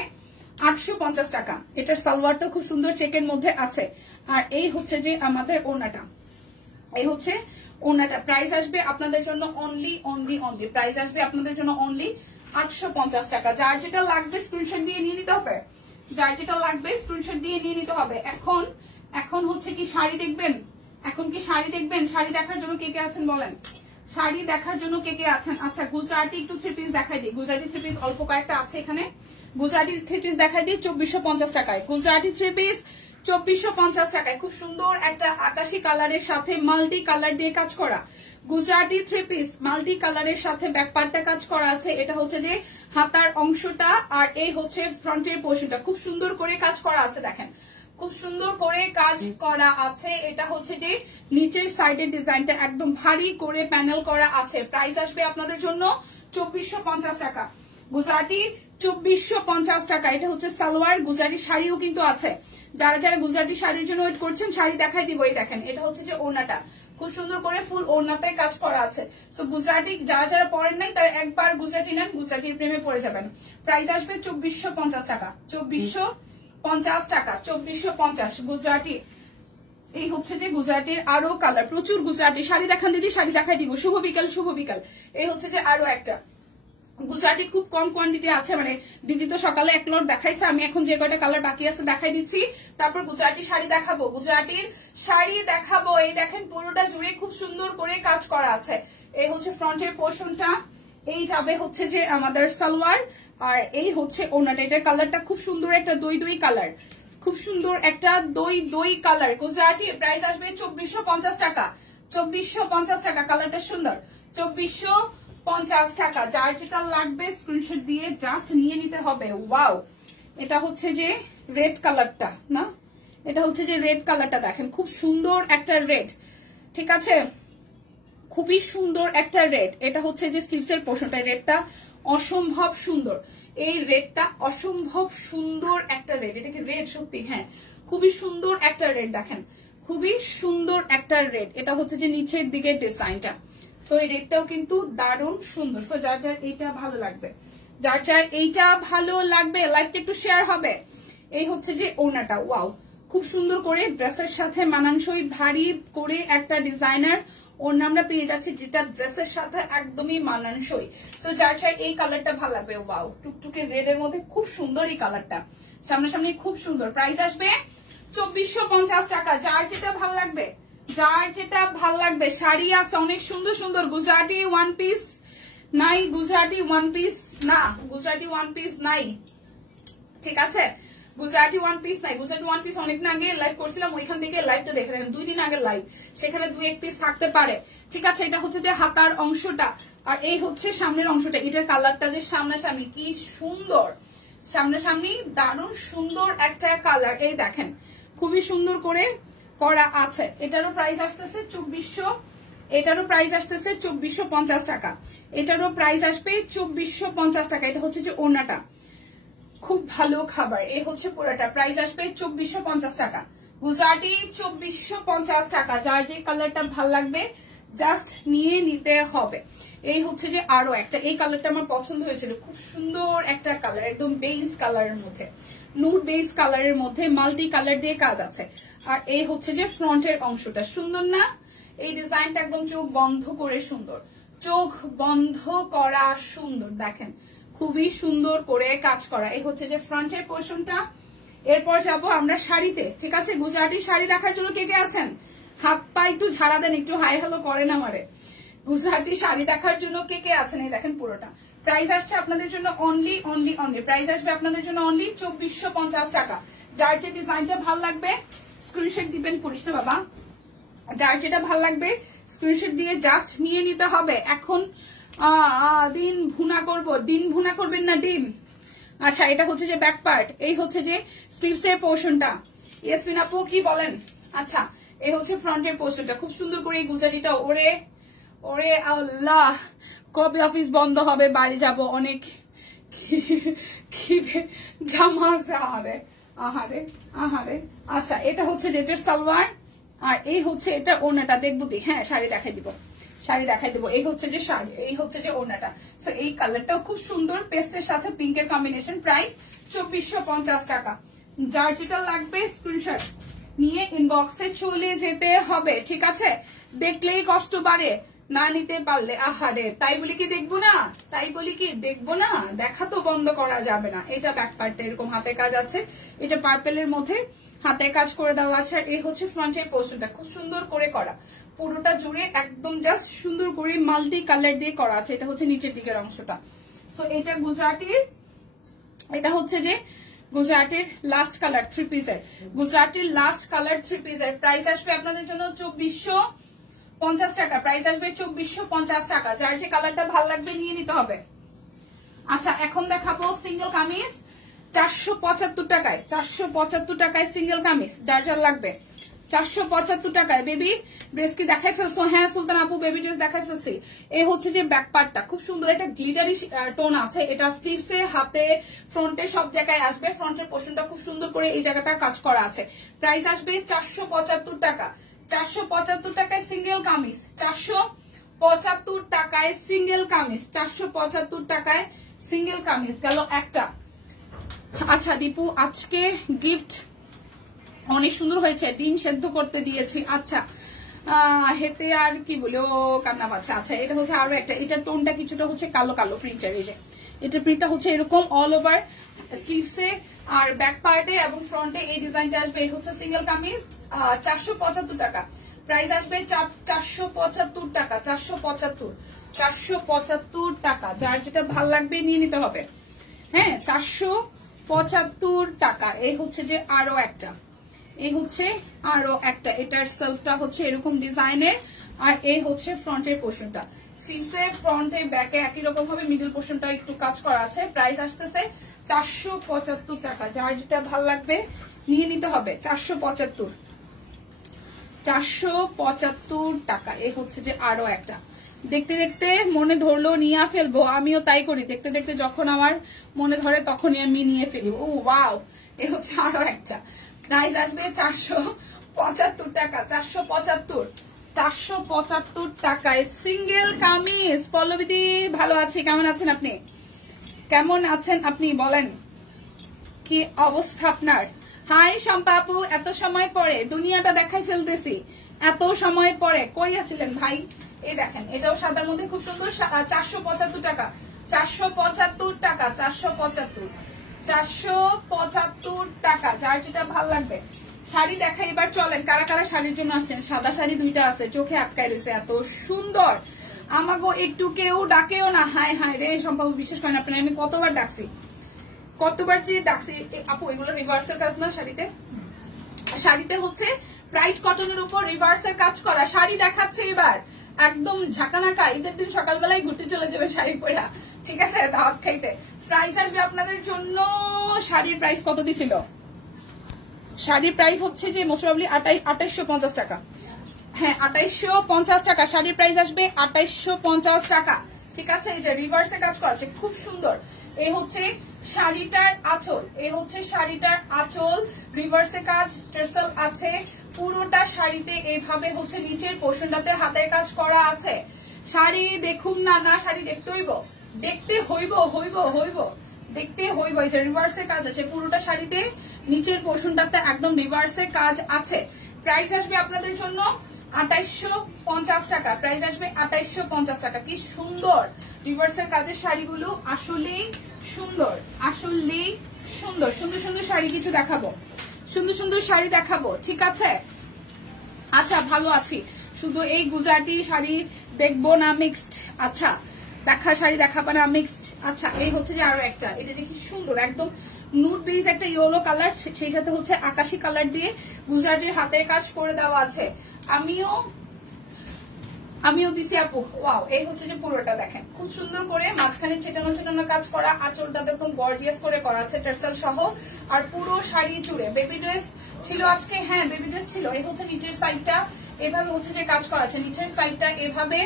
850 টাকা। এটার সালোয়ারটা খুব সুন্দর চেকের মধ্যে আছে। আর এই হচ্ছে যে আমাদের ওড়নাটা, এই হচ্ছে ওড়নাটা, প্রাইস আসবে আপনাদের জন্য অনলি প্রাইস আসবে আপনাদের জন্য অনলি 850 টাকা। যার যেটা লাগবে স্ক্রিনশট দিয়ে নিয়ে নিতে হবে, যার যেটা লাগবে স্ক্রিনশট দিয়ে নিয়ে নিতে হবে। এখন হচ্ছে কি শাড়ি দেখবেন, এখন কি শাড়ি দেখবেন? শাড়ি দেখার জন্য কে কে আছেন বলেন, শাড়ি দেখার জন্য কে কে আছেন? আচ্ছা গুজরাটি একটু 3 পিস দেখাই দিই, গুজরাটি 3 পিস অল্প কয়েকটা আছে এখানে, গুজরাটি 3 পিস দেখাই দিই 2450 টাকায়। গুজরাটি 3 পিস 2450 টাকায়, খুব সুন্দর একটা আকাশি কালারের সাথে মাল্টি কালার দিয়ে কাজ করা গুজরাটি 3 পিস, মাল্টি কালারের সাথে ব্যাক পার্টটা কাজ করা আছে। এটা হচ্ছে যে হাতার অংশটা, আর এই হচ্ছে ফ্রন্টের পোর্শনটা, খুব সুন্দর করে কাজ করা আছে, দেখেন খুব সুন্দর করে কাজ করা আছে। এটা হচ্ছে যে নিচের সাইডের ডিজাইনটা একদম ভারী করে প্যানেল করা আছে। প্রাইস আসবে আপনাদের জন্য 2450 টাকা, গুজরাটি 2450 টাকা। এটা হচ্ছে সালোয়ার, গুজরাটি শাড়িও কিন্তু আছে। যারা যারা গুজরাটি শাড়ির জন্য ওয়েট করছেন শাড়ি দেখাই দিব, এই দেখেন এটা হচ্ছে যে ওড়নাটা, খুব সুন্দর করে ফুল ওড়নাতে কাজ করা আছে। সো গুজরাটি যারা যারা পরেন নাই তারা একবার গুজরাটি নেন, গুজরাটির প্রেমে পড়ে যাবেন। প্রাইস আসবে 2450 টাকা, 2450 টাকা, 2450 গুজরাটি। এই হচ্ছে যে গুজরাটির আরো কালার, প্রচুর গুজরাটি শাড়ি দেখান দিদি, শাড়ি দেখাই দিব। শুভ বিকাল, শুভ বিকাল। এই হচ্ছে যে আরো একটা গুজরাটি, খুব কম কোয়ান্টিটি আছে, মানে দিদি তো সকালে 1 লট দেখাইছে, আমি এখন যে কয়টা কালার বাকি আছে দেখাই দিচ্ছি, তারপর গুজরাটি শাড়ি দেখাবো, গুজরাটির শাড়ি দেখাবো। এই দেখেন পুরোটা জুড়ে খুব সুন্দর করে কাজ করা আছে। এই হচ্ছে ফ্রন্টের পোর্শনটা, এই যাবে হচ্ছে যে আমাদের সালোয়ার, আর এই হচ্ছে ওড়নাটা। এটার কালারটা খুব সুন্দর একটা দই কালার, খুব সুন্দর একটা দই কালার। গুজরাটির প্রাইস আসবে 2450 টাকা, 2450 টাকা। কালারটা সুন্দর, 2450 টাকা। যার যেটা লাগবে স্ক্রিনশট দিয়ে জাস্ট নিয়ে নিতে হবে। ওয়াও, এটা হচ্ছে যে রেড কালারটা না, এটা হচ্ছে যে রেড কালারটা, দেখেন খুব সুন্দর একটা রেড, ঠিক আছে, খুবই সুন্দর একটা রেড। এটা হচ্ছে যে স্লিভসের পোর্শনটা, রেডটা অসম্ভব সুন্দর, এই রেডটা অসম্ভব সুন্দর একটা রেড। এটা কি রেড সত্যি? হ্যাঁ, খুবই সুন্দর একটা রেড, দেখেন খুবই সুন্দর একটা রেড। এটা হচ্ছে যে নিচের দিকে ডিজাইনটা, সো এই রেডটাও কিন্তু দারুণ সুন্দর। সো যার যার এইটা ভালো লাগবে, যার যার এইটা ভালো লাগবে লাইভটা একটু শেয়ার হবে। এই হচ্ছে যে ওড়নাটা, ওয়াও, খুব সুন্দর করে ড্রেসের সাথে মানানসই ভারী করে একটা ডিজাইনার ওড়না আমরা পেয়ে যাচ্ছি, যেটা ড্রেসের সাথে একদমই মানানসই। তো যার যার এই কালারটা ভালো লাগবে, ওয়াও, টুকটুকে রেড এর মধ্যে খুব সুন্দর এই কালারটা, সামনাসামনি খুব সুন্দর। প্রাইস আসবে 2450 টাকা। যার যেটা ভালো লাগবে, যার যেটা ভাল লাগবে, শাড়ি আছে অনেক সুন্দর সুন্দর। গুজরাটি 1 পিস নাই, গুজরাটি 1 পিস না, গুজরাটি 1 পিস নাই, ঠিক আছে, গুজরাটি 1 পিস নাই। গুজরাটি 1 পিস অনেকদিন আগে লাইভ করছিলাম, ওইখান থেকে লাইভটা দেখে রাখেন, 2 দিন আগে লাইভ, সেখানে 2-1 পিস থাকতে পারে, ঠিক আছে। এটা হচ্ছে যে হাতার অংশটা, আর এই হচ্ছে সামনের অংশটা। এটার কালারটা যে সামনাসামনি কি সুন্দর, সামনাসামনি দারুণ সুন্দর একটা কালার। এই দেখেন খুবই সুন্দর করে করা আছে। এটারও প্রাইস আসতেছে 2400, এটারও প্রাইস আসতেছে 2450 টাকা, এটারও প্রাইস আসবে 2450 টাকা। এটা হচ্ছে যে ওড়নাটা, খুব ভালো খাবার। এই হচ্ছে পুরোটা, প্রাইস আসবে 2450 টাকা। গুজরাটি 2450 টাকা। যার যে কালারটা ভাল লাগবে জাস্ট নিয়ে নিতে হবে। এই হচ্ছে যে আরো একটা, এই কালারটা আমার পছন্দ হয়েছিল, খুব সুন্দর একটা কালার, একদম বেজ কালারের মধ্যে, নুড বেজ কালারের মধ্যে মাল্টি কালার দিয়ে কাজ আছে। আর এই হচ্ছে যে ফ্রন্টের অংশটা, সুন্দর না? এই ডিজাইনটা একদম চোখ বন্ধ করে সুন্দর, চোখ বন্ধ করা সুন্দর, দেখেন খুবই সুন্দর করে কাজ করা। এই হচ্ছে যে ফ্রন্টের পোর্শনটা। এরপর যাব আমরা শাড়িতে, ঠিক আছে। গুজরাটি শাড়ি দেখার জন্য কে কে আছেন? হাত পা একটু ঝাড়া দেন, একটু হাই হ্যালো করেন আমারে। গুজরাটি শাড়ি দেখার জন্য কে কে আছেন? এই দেখেন পুরোটা। প্রাইস আসছে আপনাদের জন্য অনলি প্রাইস আসবে আপনাদের জন্য অনলি 2450 টাকা। যার যে ডিজাইনটা ভাল লাগবে স্ক্রিনশট দিবেন, করিস না বাবা, যার যেটা ভাল লাগবে স্ক্রিনশট দিয়ে জাস্ট নিয়ে নিতে হবে। এখন দিন ভুনা করব, দিন ভুনা করবেন না ডিম? আচ্ছা এটা হচ্ছে যে ব্যাক পার্ট, এই হচ্ছে যে স্লিভস এর পোর্শনটা। ইয়াসমিন আপু কি বলেন? আচ্ছা এই হচ্ছে ফ্রন্টের পোর্শনটা, খুব সুন্দর করে এই গুজারিটা। ওরে ওরে আল্লাহ, কবে অফিস বন্ধ হবে, বাড়ি যাব, অনেক খিদে জামা আছে। আহারে আহারে আহারে। আচ্ছা এটা হচ্ছে যে এটার সালোয়ার, আর এই হচ্ছে এটা ওড়নাটা। দেখবো দি, হ্যাঁ শাড়ি দেখাই দিব, শাড়ি দেখাই দিব। এই হচ্ছে যে শাড়ি, এই হচ্ছে যে ওড়নাটা। সো এই কালারটাও খুব সুন্দর, পেস্টের সাথে পিঙ্কের কম্বিনেশন। প্রাইস 2450 টাকা। যার যেটা লাগবে স্ক্রিনশট নিয়ে ইনবক্সে চলে যেতে হবে, ঠিক আছে? দেখলেই কষ্ট বাড়ে, না নিতে পারলে আহারে। তাই বলি কি দেখবো না, তাই বলি কি দেখবো না, দেখা তো বন্ধ করা যাবে না। এটা ব্যাক পার্টটা এরকম হাতে কাজ আছে, এটা পার্পেলের মধ্যে হাতে কাজ করে দেওয়া আছে। আর এই হচ্ছে ফ্রন্টের পোর্শনটা, খুব সুন্দর করে করা, পুরোটা জুড়ে একদম জাস্ট সুন্দর করে মাল্টি কালার দিয়ে করা আছে। এটা হচ্ছে নিচের দিকের অংশটা। সো এটা গুজরাটির, এটা হচ্ছে যে গুজরাটের লাস্ট কালার থ্রি পিসের, গুজরাটের লাস্ট কালার থ্রি পিসের। প্রাইস আসবে আপনাদের জন্য 2450 টাকা। প্রাইস আসবে 2450 টাকা। যার যে কালারটা ভালো লাগবে নিয়ে নিতে হবে। আচ্ছা এখন দেখাবো সিঙ্গেল কামিজ 475 টাকায়। 475 টাকায় সিঙ্গেল কামিজ, যার যার লাগবে 475 টাকায়। বেবি ড্রেস কি দেখাই ফেলছো? হ্যাঁ সুলতান আপু বেবি ড্রেস দেখাই ফেলছি। এই হচ্ছে যে ব্যাক পার্টটা, খুব সুন্দর, এটা গ্লিটারি টোন আছে। এটা স্লিভসে, হাতে, ফ্রন্টে সব জায়গায় আসবে। ফ্রন্টের পোর্শনটা খুব সুন্দর করে এই জায়গাটা কাজ করা আছে। প্রাইস আসবে 475 টাকা। 475 টাকায় সিঙ্গেল কামিজ, 475 টাকায় সিঙ্গেল কামিজ, 475 টাকায় সিঙ্গেল কামিজ গেল একটা। আচ্ছা দীপু আজকে গিফট অনেক সুন্দর হয়েছে, ডিম সেদ্ধ করতে দিয়েছি। আচ্ছা হেতে আর কি বলে ও কান্না পাচ্ছে। আচ্ছা এটা হচ্ছে আরো একটা, এটার টোনটা কিছুটা হচ্ছে কালো কালো প্রিন্টার। এই যে এটা প্রিন্টটা হচ্ছে এরকম অল ওভার স্লিভসে আর ব্যাক পার্টে এবং ফ্রন্টে এই ডিজাইনটা আসবে। এই হচ্ছে সিঙ্গেল কামিজ 475 টাকা। প্রাইস আসবে 475 টাকা। 475 টাকা। যার যেটা ভাল লাগবে নিয়ে নিতে হবে। হ্যাঁ 475 টাকা। এই হচ্ছে যে আরো একটা, এই হচ্ছে আরো একটা, এটার সেলফটা হচ্ছে এরকম ডিজাইনের। আর এই হচ্ছে ফ্রন্টের পোর্শনটা, স্লিভসে, ফ্রন্টে, ব্যাকে একই রকম ভাবে মিডল পোর্শনটা একটু কাজ করা আছে। প্রাইস আসতেছে 475 টাকা। যার যেটা ভাল লাগবে নিয়ে নিতে হবে। 475 টাকা। এই হচ্ছে যে আরো একটা, দেখতে দেখতে মনে ধরলো নিয়ে ফেলবো, আমিও তাই করি। দেখতে দেখতে যখন আমার মনে ধরে তখনই আমি নিয়ে ফেলি। ও ওয়াও, এই হচ্ছে আরো একটা। প্রাইস আসবে 475 টাকা। 475 টাকায় সিঙ্গেল কামিজ। পল্লবীদি ভালো আছি, কেমন আছেন আপনি? কেমন আছেন আপনি বলেন, কি অবস্থা আপনার? হাই শম্পা আপু, এত সময় পরে দুনিয়াটা দেখাই ফেলতেছি, এত সময় পরে কই আছিলেন ভাই? এই দেখেন এটাও সাদার মধ্যে খুব সুন্দর, 475 টাকা। 475 টাকা। 475 টাকা। যার যেটা ভালো লাগবে। শাড়ি দেখাই এবার, চলেন। কারা কারা শাড়ির জন্য আসছেন? সাদা শাড়ি দুইটা আছে, চোখে আটকায় রয়েছে, এত সুন্দর। আমাগো একটু কেউ ডাকেও না। হাই হাই রে সম্ভব, বিশ্বাস করেন আপনার আমি কতবার ডাকছি, কতবার যে ডাকছি। আপু এগুলো রিভার্সের কাজ না শাড়িতে? শাড়িতে হচ্ছে ব্রাইট কটনের উপর রিভার্সের কাজ করা শাড়ি দেখাচ্ছে এবার, একদম ঝাঁকানাকা। ঈদের দিন সকালবেলায় ঘুরতে চলে যাবে শাড়ি পরা, ঠিক আছে, দাওয়াত খাইতে। প্রাইস আসবে আপনাদের জন্য, শাড়ির প্রাইস কত দিছিল? শাড়ির প্রাইস হচ্ছে যে মোস্ট প্রবাবলি 2850 টাকা। হ্যাঁ 2850 টাকা। শাড়ির প্রাইস আসবে 2850 টাকা, ঠিক আছে। এই যে রিভার্সে কাজ করা আছে, খুব সুন্দর। এই হচ্ছে শাড়িটার আঁচল, এই হচ্ছে শাড়িটার আঁচল, রিভার্সে কাজ, টেসেল আছে পুরোটা শাড়িতে। এইভাবে হচ্ছে নিচের পোর্শনটাতে হাতের কাজ করা আছে। শাড়ি দেখুন না, না শাড়ি দেখতে হইব, দেখতে হইব দেখতে হইব। এই যে রিভার্সে কাজ আছে পুরোটা শাড়িতে, নিচের পোর্শনটাতে একদম রিভার্সে কাজ আছে। প্রাইস আসবে আপনাদের জন্য 2850 টাকা। প্রাইস আসবে 2850 টাকা। কি সুন্দর রিভার্সের কাজের শাড়িগুলো, আসলেই সুন্দর, আসলেই সুন্দর। সুন্দর সুন্দর শাড়ি কিছু দেখাবো, সুন্দর সুন্দর শাড়ি দেখাবো, ঠিক আছে। আচ্ছা ভালো আছি, শুধু এই গুজরাটি শাড়ি দেখবো না মিক্সড? আচ্ছা দেখা শাড়ি দেখাবো না মিক্সড? আচ্ছা এই হচ্ছে যে আরো একটা, এটা যে কি সুন্দর, একদম নুড বেজ একটা ইয়েলো কালার, সেই সাথে হচ্ছে আকাশি কালার দিয়ে গুজরাটির হাতের কাজ করে দেওয়া আছে। আমিও আমিও দিছি আপু। ওয়াও, এই হচ্ছে যে পুরোটা দেখেন খুব সুন্দর করে মাঝখানে ছেটানো ছেটানো কাজ করা, আঁচলটা একদম গর্জিয়াস করে করা আছে টার্সেল সহ, আর পুরো শাড়ি জুড়ে বেবি ড্রেস ছিল আজকে। হ্যাঁ বেবি ড্রেস ছিল। এই হচ্ছে নিচের সাইডটা, এভাবে হচ্ছে যে কাজ করা আছে, নিচের সাইডটা এভাবে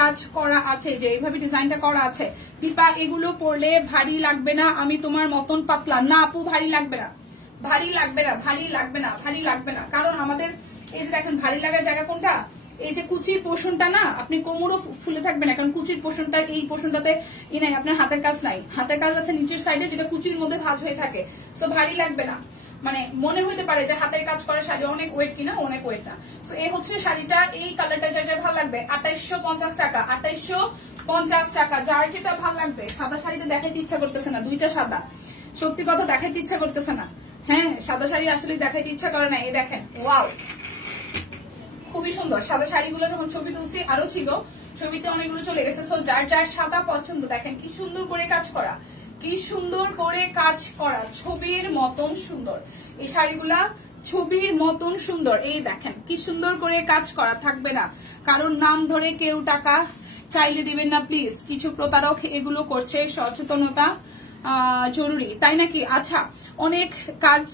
কাজ করা আছে, যে এইভাবে ডিজাইনটা করা আছে। দীপা এগুলো পরলে ভারী লাগবে না, আমি তোমার মতন পাতলা না আপু, ভারী লাগবে না, ভারী লাগবে না, ভারী লাগবে না, ভারী লাগবে না। কারণ আমাদের এই যে দেখেন ভারী লাগার জায়গা কোনটা, এই যে কুচির পোর্শনটা না, আপনি কোমরও ফুলে থাকবে না, কারণ কুচির পোর্শনটা এই পোর্শনটাতে নাই, আপনার হাতের কাজ নাই, হাতের কাজ আছে নিচের সাইডে যেটা কুচির মধ্যে ভাঁজ হয়ে থাকে, সো ভারী লাগবে না। মানে মনে হইতে পারে যে হাতের কাজ করা শাড়ি অনেক ওয়েট কিনা, অনেক ওয়েট না। তো এই হচ্ছে শাড়িটা, এই কালারটা যেটা ভালো লাগবে 2850 টাকা, 2850 টাকা। যার যেটা ভালো লাগবে। সাদা শাড়িটা দেখাইতে ইচ্ছা করতেছে না, দুইটা সাদা, সত্যি কথা দেখাইতে ইচ্ছা করতেছে না। হ্যাঁ সাদা শাড়ি আসলে দেখাইতে ইচ্ছা করে না। এই দেখেন ওয়াও, খুবই সুন্দর। সাদা শাড়িগুলো যখন ছবি তুলছি আরো ছিল, ছবিতে অনেকগুলো চলে গেছে। সো যার যার সাদা পছন্দ, দেখেন কি সুন্দর করে কাজ করা, কি সুন্দর করে কাজ করা, ছবির মতন সুন্দর এই শাড়িগুলা, ছবির মতন সুন্দর। এই দেখেন কি সুন্দর করে কাজ করা, থাকবে না কারণ নাম ধরে কেউ টাকা চাইলে দিবেন না প্লিজ। কিছু প্রতারক এগুলো করছে, সচেতনতা জরুরি, তাই নাকি? আচ্ছা অনেক কাজ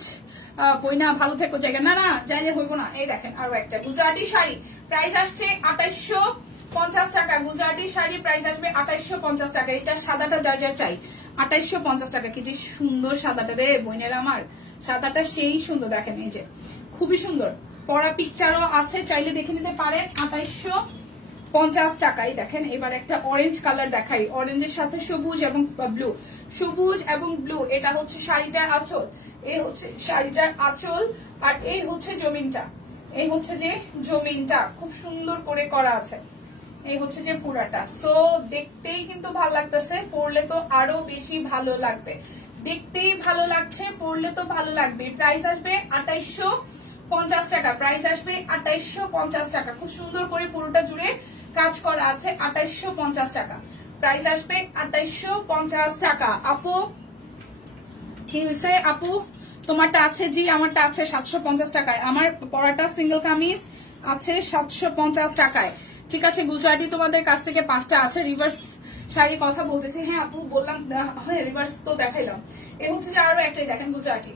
বইনা, ভালো থেকো জায়গা না, না যাইলে হইব না। এই দেখেন আরো একটা গুজরাটি শাড়ি, প্রাইস আসছে 2850 টাকা। গুজরাটি শাড়ি প্রাইস আসবে 2850 টাকা। এটা সাদাটা যার যার চাই 2850 টাকা। কি যে সুন্দর সাদাটা রে বইনের আমার, সাদাটা সেই সুন্দর। দেখেন এই যে খুবই সুন্দর, পরা পিকচারও আছে, চাইলে দেখে নিতে পারেন। 2850 টাকায়। দেখেন এবার একটা অরেঞ্জ কালার দেখাই, অরেঞ্জের সাথে সবুজ এবং ব্লু, সবুজ এবং ব্লু। এটা হচ্ছে শাড়িটার আঁচল, এই হচ্ছে শাড়িটার আঁচল, আর এই হচ্ছে জমিনটা, এই হচ্ছে যে জমিনটা খুব সুন্দর করে করা আছে। এই হচ্ছে যে পুরাটা। সো দেখতেই কিন্তু ভালো লাগতেছে, পরলে তো আরো বেশি ভালো লাগবে। দেখতেই ভালো লাগছে, পরলে তো ভালো লাগবে। প্রাইস আসবে 2850 টাকা, প্রাইস আসবে 2850 টাকা। খুব সুন্দর করে পুরোটা জুড়ে কাজ করা আছে, 2850 টাকা। প্রাইস আসবে 2850 টাকা। আপু কি হয়েছে আপু? তোমারটা আছে জি, আমারটা আছে 750 টাকায়। আমার পরাটা সিঙ্গেল কামিজ আছে 750 টাকায়। ঠিক আছে গুজরাটি তোমাদের কাছ থেকে 5টা আছে। রিভার্স শাড়ির কথা বলতেছি। হ্যাঁ আপু বললাম, হ্যাঁ রিভার্স তো দেখাইলাম। এই হচ্ছে যে আরো একটাই দেখেন গুজরাটি,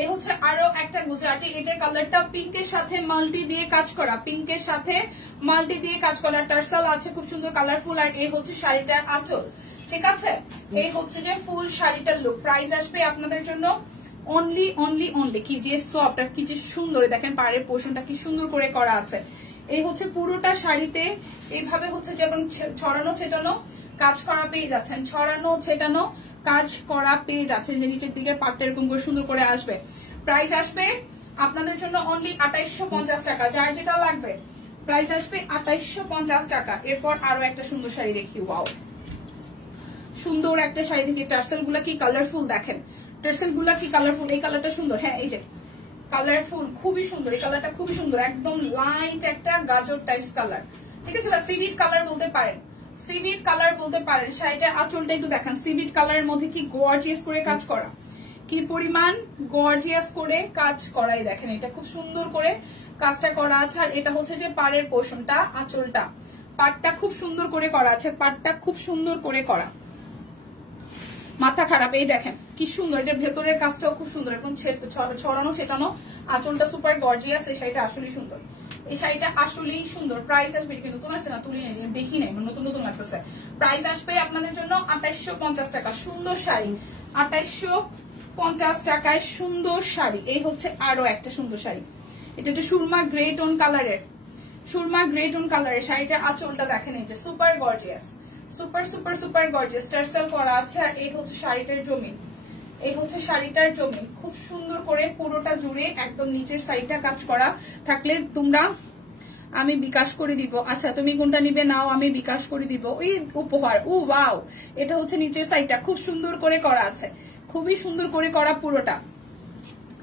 এই হচ্ছে আরো একটা গুজরাটি। এটার কালারটা পিঙ্কের সাথে মাল্টি দিয়ে কাজ করা, পিঙ্কের সাথে মাল্টি দিয়ে কাজ করা, টার্সাল আছে খুব সুন্দর কালারফুল। আর এই হচ্ছে শাড়িটার আঁচল। ঠিক আছে, এই হচ্ছে যে ফুল শাড়িটার লুক। প্রাইস আসবে আপনাদের জন্য অনলি অনলি অনলি, কি যে সফট আর কি যে সুন্দর। দেখেন পাড়ের পোর্শনটা কি সুন্দর করে করা আছে। এই হচ্ছে পুরোটা শাড়িতে এইভাবে হচ্ছে যেমন ছড়ানো ছেটানো কাজ করা পেয়ে যাচ্ছেন, ছড়ানো ছেটানো কাজ করা পেয়ে যাচ্ছেন, যে নিচের দিকে পাটটা এরকম করে সুন্দর করে আসবে। প্রাইস আসবে আপনাদের জন্য অনলি 2850 টাকা। যার যেটা লাগবে প্রাইস আসবে 2850 টাকা। এরপর আরো একটা সুন্দর শাড়ি দেখি। ওয়াও, সুন্দর একটা শাড়ি দেখি। টার্সেল গুলা কি কালারফুল, দেখেন টার্সেল গুলা কি কালারফুল। এই কালারটা সুন্দর, হ্যাঁ এই যে কালারফুল, খুবই সুন্দর। এই কালারটা খুবই সুন্দর, একদম লাইট একটা গাজর টাইপস কালার। ঠিক আছে, বা সিভিট কালার বলতে পারেন, সিভিট কালার বলতে পারেন। শাড়িটার আঁচলটা একটু দেখেন, সিভিট কালারের মধ্যে কি গর্জিয়াস করে কাজ করা, কি পরিমাণ গর্জিয়াস করে কাজ করাই। দেখেন এটা খুব সুন্দর করে কাজটা করা আছে। আর এটা হচ্ছে যে পাড়ের পোর্শনটা, আঁচলটা, পাটটা খুব সুন্দর করে করা আছে, পাটটা খুব সুন্দর করে করা। মাথা খারাপ, এই দেখেন কি সুন্দর। এটার ভেতরের কাজটাও খুব সুন্দর, এখন ছড়ানো ছেটানো, আঁচলটা সুপার গর্জিয়াস। এই শাড়িটা আসলেই সুন্দর, এই শাড়িটা আসলেই সুন্দর। প্রাইস আসবে, কিন্তু নতুন আছে না, তুলি নেই, দেখি নাই, নতুন নতুন লাগতেছে। প্রাইস আসবে আপনাদের জন্য 2850 টাকা। সুন্দর শাড়ি 2850 টাকায় সুন্দর শাড়ি। এই হচ্ছে আরো একটা সুন্দর শাড়ি, এটা হচ্ছে সুরমা গ্রে টোন কালারের, সুরমা গ্রে টোন কালারের শাড়িটা। আঁচলটা দেখেন এই যে super gorgeous, super super super gorgeous tassel করা আছে। আর এই হচ্ছে শাড়িটার জমিন, এই হচ্ছে শাড়িটার জমিন। খুব সুন্দর করে পুরোটা জুড়ে একদম নিচের সাইডটা কাজ করা থাকলে তোমরা আমি বিকাশ করে দিব। আচ্ছা তুমি কোনটা নিবে নাও, আমি বিকাশ করে দিব। ওই উপহার, ও ওয়াও, এটা হচ্ছে নিচের সাইডটা খুব সুন্দর করে করা আছে, খুবই সুন্দর করে করা পুরোটা।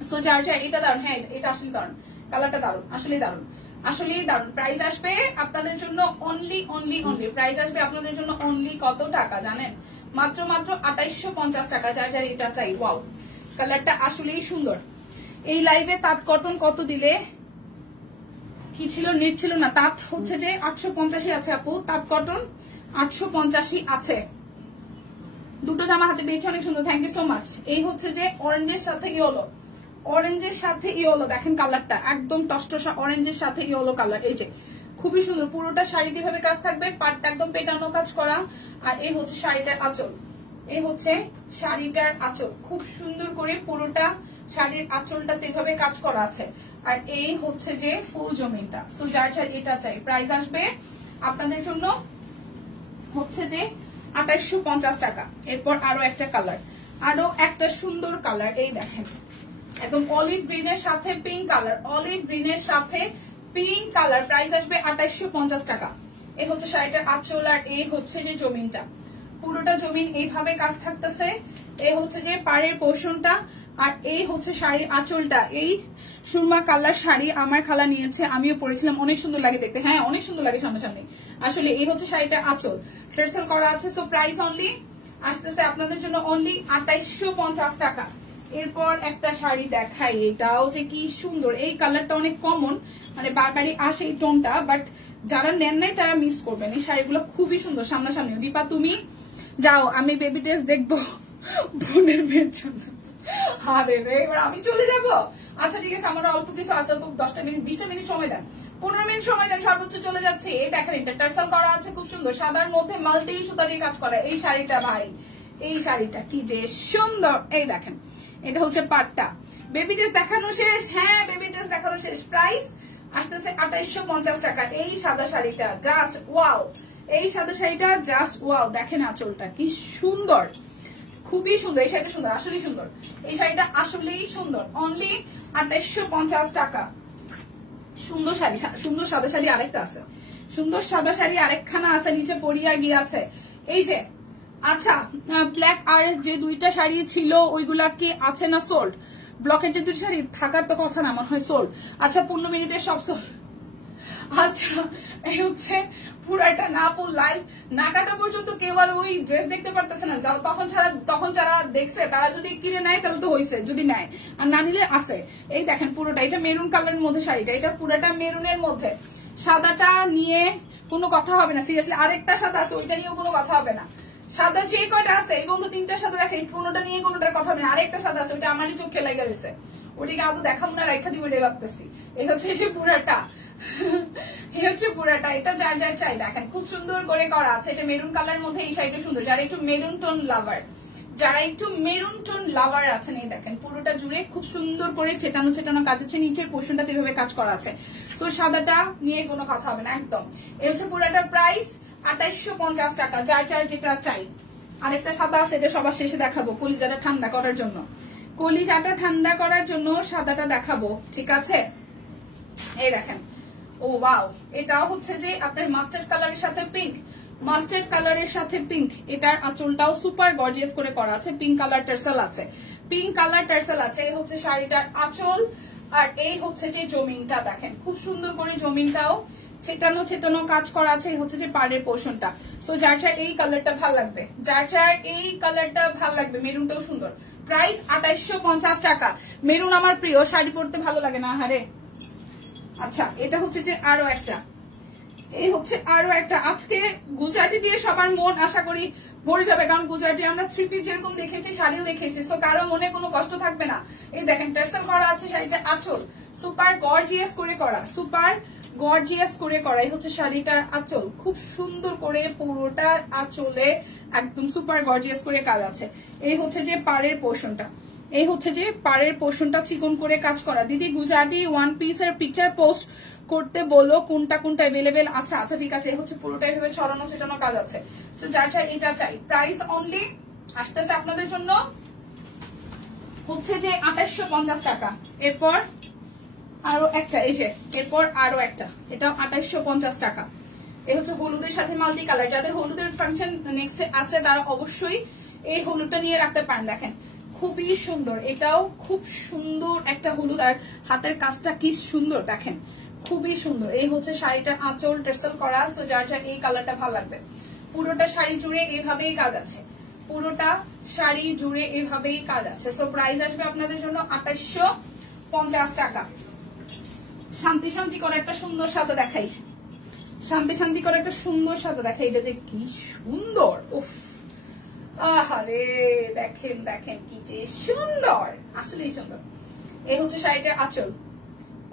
সো যার যার এটা দারুন, হ্যাঁ এটা আসলে দারুন, কালারটা দারুন, আসলেই দারুন, আসলেই দারুন। প্রাইস আসবে আপনাদের জন্য অনলি অনলি অনলি, প্রাইস আসবে আপনাদের জন্য অনলি কত টাকা জানেন? মাত্র মাত্র 2850 টাকা। যার যার এটা চাই। ওয়াও, কালারটা আসলেই সুন্দর। এই লাইভে তাঁত কটন কত দিলে কি ছিল, নেট ছিল না। তাঁত হচ্ছে যে 885 আছে আপু, তাঁত কটন 885 আছে। দুটো জামা হাতে পেয়েছি, অনেক সুন্দর, থ্যাংক ইউ সো মাচ। এই হচ্ছে যে অরেঞ্জের সাথে ইয়েলো, অরেঞ্জের সাথে ইয়েলো, দেখেন কালারটা একদম টসটসা অরেঞ্জের সাথে ইয়েলো কালার। এই যে খুবই সুন্দর, পুরোটা শাড়িতে ভাবে কাজ থাকবে, পাটটা একদম পেটানো কাজ করা। আর এই হচ্ছে শাড়িটার আঁচল, এই হচ্ছে শাড়িটার আঁচল, খুব সুন্দর করে পুরোটা শাড়ির আঁচলটাতে এভাবে কাজ করা আছে। আর এই হচ্ছে যে ফুল জমিনটা। সো যার যার এটা চাই, প্রাইস আসবে আপনাদের জন্য হচ্ছে যে 2850 টাকা। এরপর আরো একটা কালার, আরো একটা সুন্দর কালার, এই দেখেন একদম অলিভ গ্রিনের সাথে পিঙ্ক কালার, অলিভ গ্রিনের সাথে পিঙ্ক কালার, প্রাইস আসবে 2850 টাকা। এই হচ্ছে শাড়িটার আঁচল আর এই হচ্ছে যে জমিনটা, পুরোটা জমিন এইভাবে কাজ থাকতেছে। এই হচ্ছে যে পাড়ের পোর্শনটা আর এই হচ্ছে শাড়ির আঁচলটা। এই সুরমা কালার শাড়ি আমার খালা নিয়েছে, আমিও পরেছিলাম, অনেক সুন্দর লাগে দেখতে। হ্যাঁ অনেক সুন্দর লাগে সামনাসামনি। আসলে এই হচ্ছে শাড়িটার আঁচল, ট্রেসেল করা আছে। সো প্রাইস অনলি আসতেছে আপনাদের জন্য অনলি 2850 টাকা। এরপর একটা শাড়ি দেখাই, এটাও যে কি সুন্দর, এই কালারটা অনেক কমন, মানে বারবারই আসে এই টোনটা, বাট যারা নেন নাই তারা মিস করবেন। এই শাড়িগুলো খুবই সুন্দর সামনাসামনি। দীপা তুমি যাও, আমি বেবি ড্রেস দেখবো বোনের মেয়ের জন্য। আরে রে, এবার আমি চলে যাব। আচ্ছা ঠিক আছে, আমার অল্প কিছু আছে, 10 মিনিট 20 মিনিট সময় দেন, 15 মিনিট সময় দেন, সর্বোচ্চ চলে যাচ্ছে। এই দেখেন এটা টার্সেল করা আছে, খুব সুন্দর, সাদার মধ্যে মাল্টি সুতা দিয়ে কাজ করা। এই শাড়িটা ভাই, এই শাড়িটা কি যে সুন্দর। এই দেখেন এটা হচ্ছে পাটটা। বেবি ড্রেস দেখানো শেষ? হ্যাঁ বেবি ড্রেস দেখানো শেষ। প্রাইস আসতেছে 2850 টাকা। এই সাদা শাড়িটা জাস্ট ওয়াও, এই সাদা শাড়িটা জাস্ট ওয়াও, দেখেন আঁচলটা কি সুন্দর, খুবই সুন্দর। এই শাড়িটা সুন্দর, আসলেই সুন্দর, এই শাড়িটা আসলেই সুন্দর। অনলি 2850 টাকা। সুন্দর শাড়ি, সুন্দর সাদা শাড়ি আরেকটা আছে, সুন্দর সাদা শাড়ি আরেকখানা আছে, নিচে পড়িয়া গিয়েছে। এই যে আচ্ছা ব্ল্যাক আর যে দুইটা শাড়ি ছিল ওইগুলা কি আছে না সোল্ড? ব্লকের যে দুই শাড়ি থাকার তো কথা না, মনে হয় সোল্ড। আচ্ছা 15 মিনিটের সব সোল্ড। আচ্ছা এই হচ্ছে পুরাটা না পুর লাইভ না কাটা পর্যন্ত কেউ আর ওই ড্রেস দেখতে পারতেছে না। তখন যারা দেখছে তারা যদি কিনে নেয় তাহলে তো হয়েছে, যদি নেয়, আর না নিলে আছে। এই দেখেন পুরোটা, এটা মেরুন কালারের মধ্যে শাড়িটা, এটা পুরাটা মেরুনের মধ্যে। সাদাটা নিয়ে কোনো কথা হবে না, সিরিয়াসলি। আরেকটা সাদা আছে, ওইটা নিয়েও কোনো কথা হবে না। সাদা যে কয়টা আছে, এই বন্ধু 3টা সাদা দেখে, কোনোটা নিয়ে কোনোটার কথা হবে না। আরেকটা সাদা আছে, ওইটা আমারই চোখে লেগে গেছে, ওটিকে আদৌ দেখাবো না, রেখা দিব, এটাই ভাবতেছি। এই হচ্ছে যে পুরাটা, এই হচ্ছে পুরাটা। এটা যার যার চাই দেখেন, খুব সুন্দর করে করা আছে। এটা মেরুন কালার মধ্যে, এই শাড়িটা সুন্দর। যারা একটু মেরুন টোন লাভার, যারা একটু মেরুন টোন লাভার আছেন, এই দেখেন পুরোটা জুড়ে খুব সুন্দর করে চেটানো চেটানো কাজ আছে, নিচের পোর্শনটাতে এভাবে কাজ করা আছে। সো সাদাটা নিয়ে কোনো কথা হবে না একদম। এই হচ্ছে পুরাটা, প্রাইস 2850 টাকা। যার যার যেটা চাই। আরেকটা সাদা আছে, এটা সবার শেষে দেখাবো, কলিজাটা ঠান্ডা করার জন্য, কলিজাটা ঠান্ডা করার জন্য সাদাটা দেখাবো, ঠিক আছে? এই দেখেন, ও ওয়াও, এটাও হচ্ছে যে আপনার মাস্টার্ড কালারের সাথে পিঙ্ক, মাস্টার্ড কালারের সাথে পিঙ্ক। এটার আঁচলটাও সুপার গর্জিয়াস করে করা আছে, পিঙ্ক কালার টার্সেল আছে, পিঙ্ক কালার টার্সেল আছে। এই হচ্ছে শাড়িটার আঁচল আর এই হচ্ছে যে জমিনটা, দেখেন খুব সুন্দর করে জমিনটাও ছেটানো ছেটানো কাজ করা আছে। এই হচ্ছে যে পাড়ের পোর্শনটা। সো যার যার এই কালারটা ভাল লাগবে, যার যার এই কালারটা ভাল লাগবে, মেরুনটাও সুন্দর। প্রাইস 2850 টাকা। মেরুন আমার প্রিয়, শাড়ি পরতে ভালো লাগে না হারে। আচ্ছা এটা হচ্ছে যে আরো একটা, এই হচ্ছে আরো একটা। আজকে গুজরাটি দিয়ে সবার মন আশা করি ভরে যাবে, কারণ গুজরাটি আমরা 3 পিস যেরকম দেখেছি, শাড়িও দেখেছি, সো কারো মনে কোনো কষ্ট থাকবে না। এই দেখেন টার্সেল করা আছে, শাড়িটা আঁচল সুপার গর্জিয়াস করে করা, সুপার গর্জিয়াস করে করা। এই হচ্ছে শাড়িটার আঁচল, খুব সুন্দর করে পুরোটা আঁচলে একদম সুপার গর্জিয়াস করে কাজ আছে। এই হচ্ছে যে পাড়ের পোর্শনটা, এই হচ্ছে যে পাড়ের পোর্শনটা চিকন করে কাজ করা। দিদি গুজরাটি ওয়ান পিসের পিকচার পোস্ট করতে বলো, কোনটা কোনটা অ্যাভেলেবেল। আচ্ছা আচ্ছা ঠিক আছে। এই হচ্ছে পুরোটাই ভেবে ছড়ানো ছেটানো কাজ আছে। তো যার চাই এটা চাই। প্রাইস অনলি আসতেছে আপনাদের জন্য হচ্ছে যে 2850 টাকা। এরপর আরো একটা, এই যে এরপর আরো একটা, এটাও 2850 টাকা। এই হচ্ছে হলুদের সাথে মাল্টি কালার। যাদের হলুদের ফাংশন নেক্সট আছে তারা অবশ্যই এই হলুদটা নিয়ে রাখতে পারেন। দেখেন খুবই সুন্দর, এটাও খুব সুন্দর একটা হলুদ, আর হাতের কাজটা কি সুন্দর দেখেন, খুবই সুন্দর। এই হচ্ছে শাড়িটার আঁচল টার্সেল করা। সো যার যার এই কালারটা ভালো লাগবে। পুরোটা শাড়ি জুড়ে এভাবেই কাজ আছে, পুরোটা শাড়ি জুড়ে এভাবেই কাজ আছে। সো প্রাইস আসবে আপনাদের জন্য 2850 টাকা। শান্তি শান্তি করে একটা সুন্দর সাদা দেখাই, শান্তি শান্তি করে একটা সুন্দর সাদা দেখাই। এটা যে কি সুন্দর, উফ আহারে দেখেন দেখেন কি যে সুন্দর, আসলেই সুন্দর। এই হচ্ছে শাড়িটার আঁচল,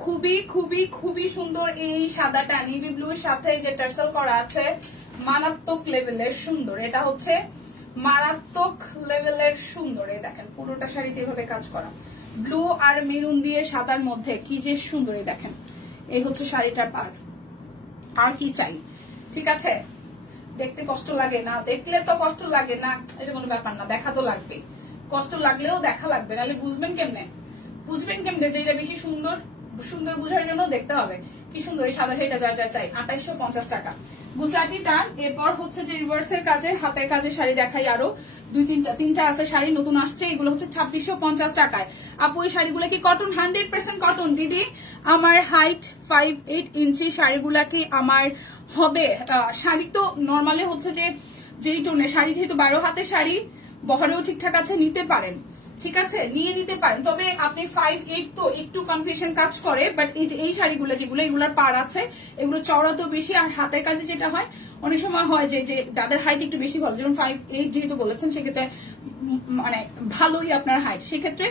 খুবই খুবই খুবই সুন্দর। এই সাদাটা নেভি ব্লুর সাথে যে টার্সেল করা আছে, মারাত্মক লেভেলের সুন্দর। এটা হচ্ছে মারাত্মক লেভেলের সুন্দর। এই দেখেন পুরোটা শাড়িতে এভাবে কাজ করা, ব্লু আর মেরুন দিয়ে সাদার মধ্যে কি যে সুন্দর। এই দেখেন এই হচ্ছে শাড়িটার পাড়, আর কি চাই? ঠিক আছে, দেখতে কষ্ট লাগে না, দেখলে তো কষ্ট লাগে না, এটা কোনো ব্যাপার না, দেখা তো লাগবে। কষ্ট লাগলেও দেখা লাগবে, নাহলে বুঝবেন কেমনে? বুঝবেন কেমনে যে এটা বেশি সুন্দর? সুন্দর বুঝার জন্য দেখতে হবে। কি সুন্দর এই সাদা শাড়িটা, যার যার চাই 2850 টাকা গুজরাটিটা। এরপর হচ্ছে যে রিভার্সের কাজে হাতের কাজে শাড়ি দেখাই, আরো তিনটা আছে শাড়ি নতুন আসছে, এগুলো হচ্ছে 2650 টাকায়। আপু এই শাড়িগুলো কি কটন? 100% কটন দিদি। আমার হাইট 5'8" শাড়িগুলা কি আমার হবে? শাড়ি তো নর্মালি হচ্ছে যে যেই টোনের শাড়ি, যেহেতু 12 হাতের শাড়ি, বহরেও ঠিকঠাক আছে, নিতে পারেন, ঠিক আছে, নিয়ে নিতে পারেন। তবে আপনি 5'8" তো একটু কনফিউশন কাজ করে, বাট এই যে এই শাড়িগুলো যেগুলো, এগুলোর পাড় আছে, এগুলো চওড়া তো বেশি। আর হাতের কাজে যেটা হয়, অনেক সময় হয় যে যাদের হাইট একটু বেশি, ভালো, যেমন 5'8" যেহেতু বলেছেন, সেক্ষেত্রে মানে ভালোই আপনার হাইট, সেক্ষেত্রে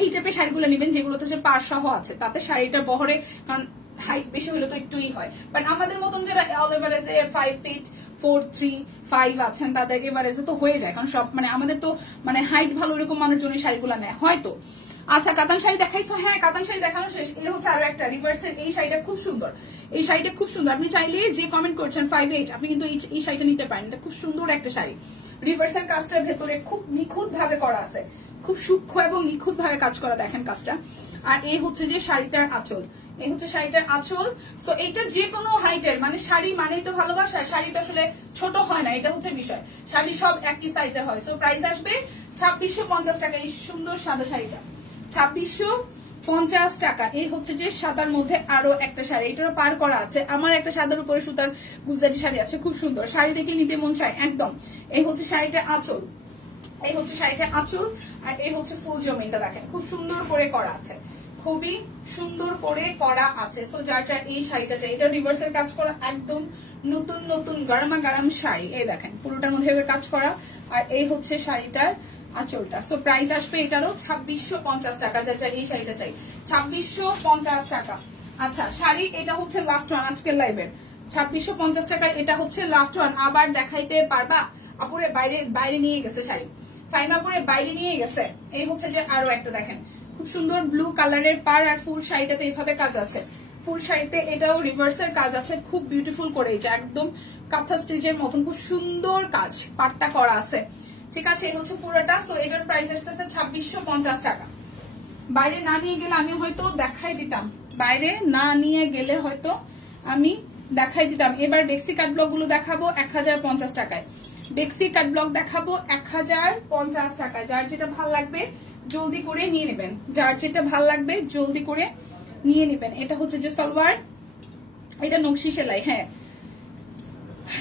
এই টাইপের শাড়িগুলো নেবেন যেগুলোতে যে পাড় সহ আছে, তাতে শাড়িটার বহরে, কারণ হাইট বেশি হলে তো একটুই হয়। বাট আমাদের মতন যারা অল এভারেজে 5 feet 4, 3, 5 আছেন, তাদের এভারেজে তো হয়ে যায়, কারণ সব মানে আমাদের তো মানে হাইট ভালো এরকম মানুষজনের শাড়িগুলো নেয় হয়তো। আচ্ছা, কাতান শাড়ি দেখাইছো? হ্যাঁ, কাতান শাড়ি দেখানো শেষ। এটা হচ্ছে আরো একটা রিভার্সের। এই শাড়িটা খুব সুন্দর, এই শাড়িটা খুব সুন্দর। আপনি চাইলে যে কমেন্ট করছেন 5'8", আপনি কিন্তু এই শাড়িটা নিতে পারেন। এটা খুব সুন্দর একটা শাড়ি। রিভার্সের কাজটার ভেতরে খুব নিখুঁত ভাবে করা আছে, খুব সূক্ষ্ম এবং নিখুঁত ভাবে কাজ করা, দেখেন কাজটা। আর এই হচ্ছে যে শাড়িটার আঁচল, এই হচ্ছে শাড়িটার আঁচল। সো এইটা যে কোনো হাইটের, মানে শাড়ি মানেই তো ভালোবাসা, শাড়ি তো আসলে ছোট হয় না, এটা হচ্ছে বিষয়। শাড়ি সব একই সাইজের হয়। সো প্রাইস আসবে 2650 টাকা। এই সুন্দর সাদা শাড়িটা 2650 টাকা। এই হচ্ছে যে সাদার মধ্যে আরো একটা শাড়ি, এটারও পার করা আছে। আমার একটা সাদার উপরে সুতার গুজরাটি শাড়ি আছে, খুব সুন্দর। শাড়ি দেখলে নিতে মন চায় একদম। এই হচ্ছে শাড়িটার আঁচল, এই হচ্ছে শাড়িটার আঁচল। আর এই হচ্ছে ফুল জমিনটা, দেখেন খুব সুন্দর করে করা আছে, খুবই সুন্দর করে করা আছে। সো যারটা এই শাড়িটা চাই, এটা রিভার্সের কাজ করা, একদম নতুন নতুন গরমা গরম শাড়ি। এই দেখেন পুরোটার মধ্যে কাজ করা। আর এই হচ্ছে শাড়িটার আঁচলটা। সো প্রাইস আসবে এটারও 2650 টাকা। যারটা এই শাড়িটা চাই 2650 টাকা। আচ্ছা, শাড়ি এটা হচ্ছে লাস্ট ওয়ান আজকের লাইভের, 2650 টাকার। এটা হচ্ছে লাস্ট ওয়ান। আবার দেখাইতে পারবা? আপুরে বাইরে বাইরে নিয়ে গেছে শাড়ি, ফাইমাপুরে বাইরে নিয়ে গেছে। এই হচ্ছে যে আরো একটা, দেখেন খুব সুন্দর ব্লু কালারের পার। আর ফুল শাড়িটাতে এইভাবে কাজ আছে, ফুল শাড়িতে এটাও রিভার্সের কাজ আছে, খুব বিউটিফুল করে। এটা একদম কাঁথা স্টিচের মতন খুব সুন্দর কাজ, পাটটা করা আছে, ঠিক আছে। এই হচ্ছে পুরোটা। সো এটার প্রাইস আসতেছে 2650 টাকা। বাইরে না নিয়ে গেলে আমি হয়তো দেখাই দিতাম, বাইরে না নিয়ে গেলে হয়তো আমি দেখাই দিতাম। এবার বেক্সি কাট ব্লক গুলো দেখাবো 1050 টাকায়। বেক্সি কাট ব্লক দেখাবো 1050 টাকায়। যার যেটা ভাল লাগবে জলদি করে নিয়ে নেবেন, যার যেটা ভাল লাগবে জলদি করে নিয়ে নেবেন। এটা হচ্ছে যে সালোয়ার, এটা নকশি সেলাই, হ্যাঁ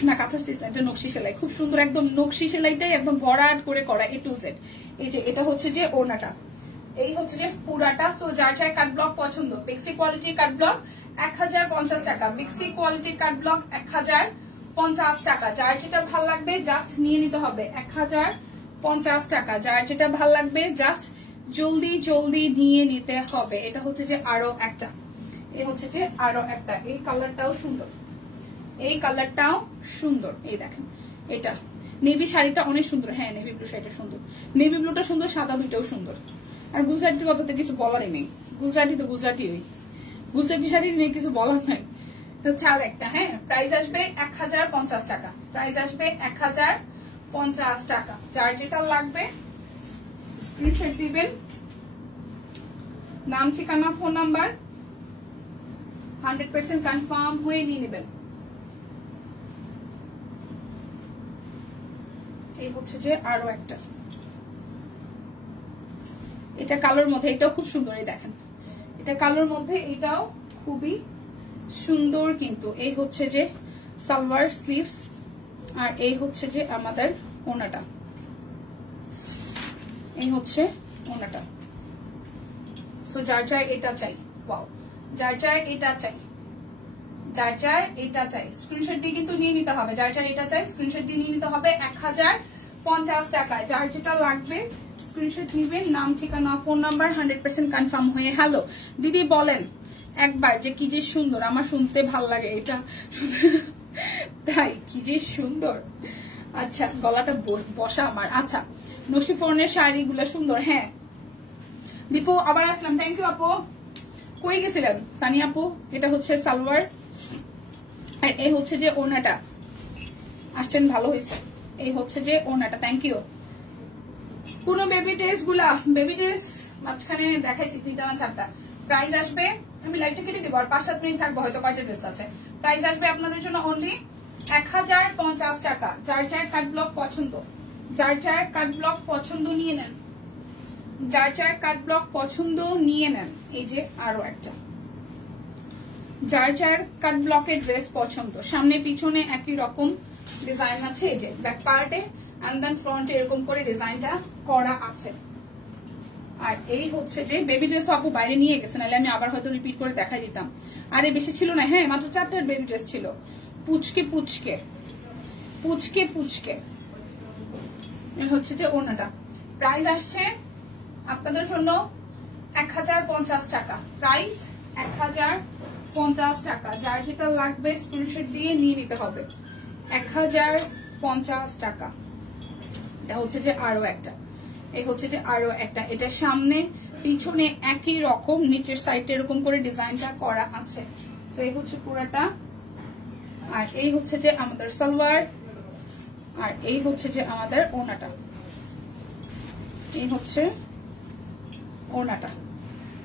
না কাঁথা স্টিচ না, এটা নকশি সেলাই, খুব সুন্দর একদম নকশি সেলাইটাই একদম ভরাট করে করা A to Z। এই যে এটা হচ্ছে যে ওড়নাটা, এই হচ্ছে যে পুরাটা। সো যার যার কাট ব্লক পছন্দ, বেক্সি কোয়ালিটির কাট ব্লক 1050 টাকা। বেক্সি কোয়ালিটির কাট ব্লক 1050 টাকা। যার যেটা ভাল লাগবে জাস্ট নিয়ে নিতে হবে 1050 টাকা। যার যেটা ভাল লাগবে জাস্ট জলদি জলদি নিয়ে নিতে হবে। এটা হচ্ছে যে আরো একটা, এই হচ্ছে যে আরো একটা। এই কালারটাও সুন্দর, এই কালারটাও সুন্দর। এই দেখেন এটা নেভি শাড়িটা অনেক সুন্দর। হ্যাঁ, নেভি ব্লু শাড়িটা সুন্দর, নেভি ব্লুটা সুন্দর, সাদা দুইটাও সুন্দর। আর গুজরাটির কথাতে কিছু বলারই নেই, গুজরাটি তো গুজরাটি, ওই গুজরাটি শাড়ি নিয়ে কিছু বলার নাই। হচ্ছে আর একটা, হ্যাঁ প্রাইস আসবে 1050 টাকা। প্রাইস আসবে 1050 টাকা। যার যেটা লাগবে স্ক্রিনশট দিবেন, নাম ঠিকানা ফোন নাম্বার 100% কনফার্ম হয়ে নিয়ে নেবেন। এই হচ্ছে যে আরো একটা, এটা কালোর মধ্যে, এটাও খুব সুন্দর। এই দেখেন এটা কালোর মধ্যে, এটাও খুবই সুন্দর কিন্তু। এই হচ্ছে যে সালোয়ার স্লিভস, আর এই হচ্ছে যে আমাদের ওনাটা, এই হচ্ছে ওনাটা। সো যার যার এটা চাই, ওয়াও যার যার এটা চাই, যার যার এটা চাই স্ক্রিনশট দিয়ে কিন্তু নিয়ে নিতে হবে। যার যার এটা চাই স্ক্রিনশট দিয়ে নিয়ে নিতে হবে 1050 টাকায়। যার যেটা লাগবে স্ক্রিনশট নিবেন, নাম ঠিকানা ফোন নাম্বার 100% কনফার্ম হয়ে। হ্যালো দিদি বলেন একবার যে কি যে সুন্দর, আমার শুনতে ভাল লাগে এটা তাই, কি যে সুন্দর। আচ্ছা গলাটা বসা আমার। আচ্ছা নসিফনের শাড়িগুলো সুন্দর। হ্যাঁ দীপু আবার আসলাম, থ্যাংক ইউ আপু। কই গেছিলেন সানি আপু? এটা হচ্ছে সালোয়ার আর এই হচ্ছে যে ওনাটা, আসছেন ভালো হয়েছে। এই হচ্ছে যে ওনাটা, থ্যাংক ইউ। কোন বেবি ড্রেস গুলা, বেবি ড্রেস মাঝখানে দেখাইছি 3টা না 4টা। প্রাইস আসবে, আমি লাইটটা কেটে দিব আর 5-7 মিনিট থাকবো হয়তো, কয়টা ড্রেস আছে। প্রাইস আসবে আপনাদের জন্য অনলি 1050 টাকা। যার যার কাট ব্লক পছন্দ, যার যার কাট ব্লক পছন্দ নিয়ে নেন, যার যার কাট ব্লক পছন্দ নিয়ে নেন। এই যে আরো একটা, যার যার কাট ব্লকের ড্রেস পছন্দ, সামনে পিছনে একই রকম ডিজাইন আছে। এই যে ব্যাক পার্টে এন্ড দেন ফ্রন্টে এরকম করে ডিজাইনটা করা আছে। আর এই হচ্ছে যে বেবি ড্রেস আপু বাইরে নিয়ে গেছে, নাহলে আমি আবার হয়তো রিপিট করে দেখাই দিতাম। আরে বেশি ছিল না, হ্যাঁ মাত্র 4টার বেবি ড্রেস ছিল, পুচকে পুচকে পুচকে পুচকে। এই হচ্ছে যে ওনাটা। প্রাইস আসছে আপনাদের জন্য 1050 টাকা। প্রাইস 1050 টাকা। যার যেটা লাগবে স্ক্রিনশট দিয়ে নিয়ে নিতে হবে। 1050 টাকা। এটা হচ্ছে যে আরো একটা, এই হচ্ছে যে আরো একটা। এটা সামনে পিছনে একই রকম, নিচের সাইডে এরকম করে ডিজাইনটা করা আছে। তো এই হচ্ছে পুরাটা। আর এই হচ্ছে যে আমাদের সালোয়ার, আর এই হচ্ছে যে আমাদের ওনাটা। এই হচ্ছে ওনাটা।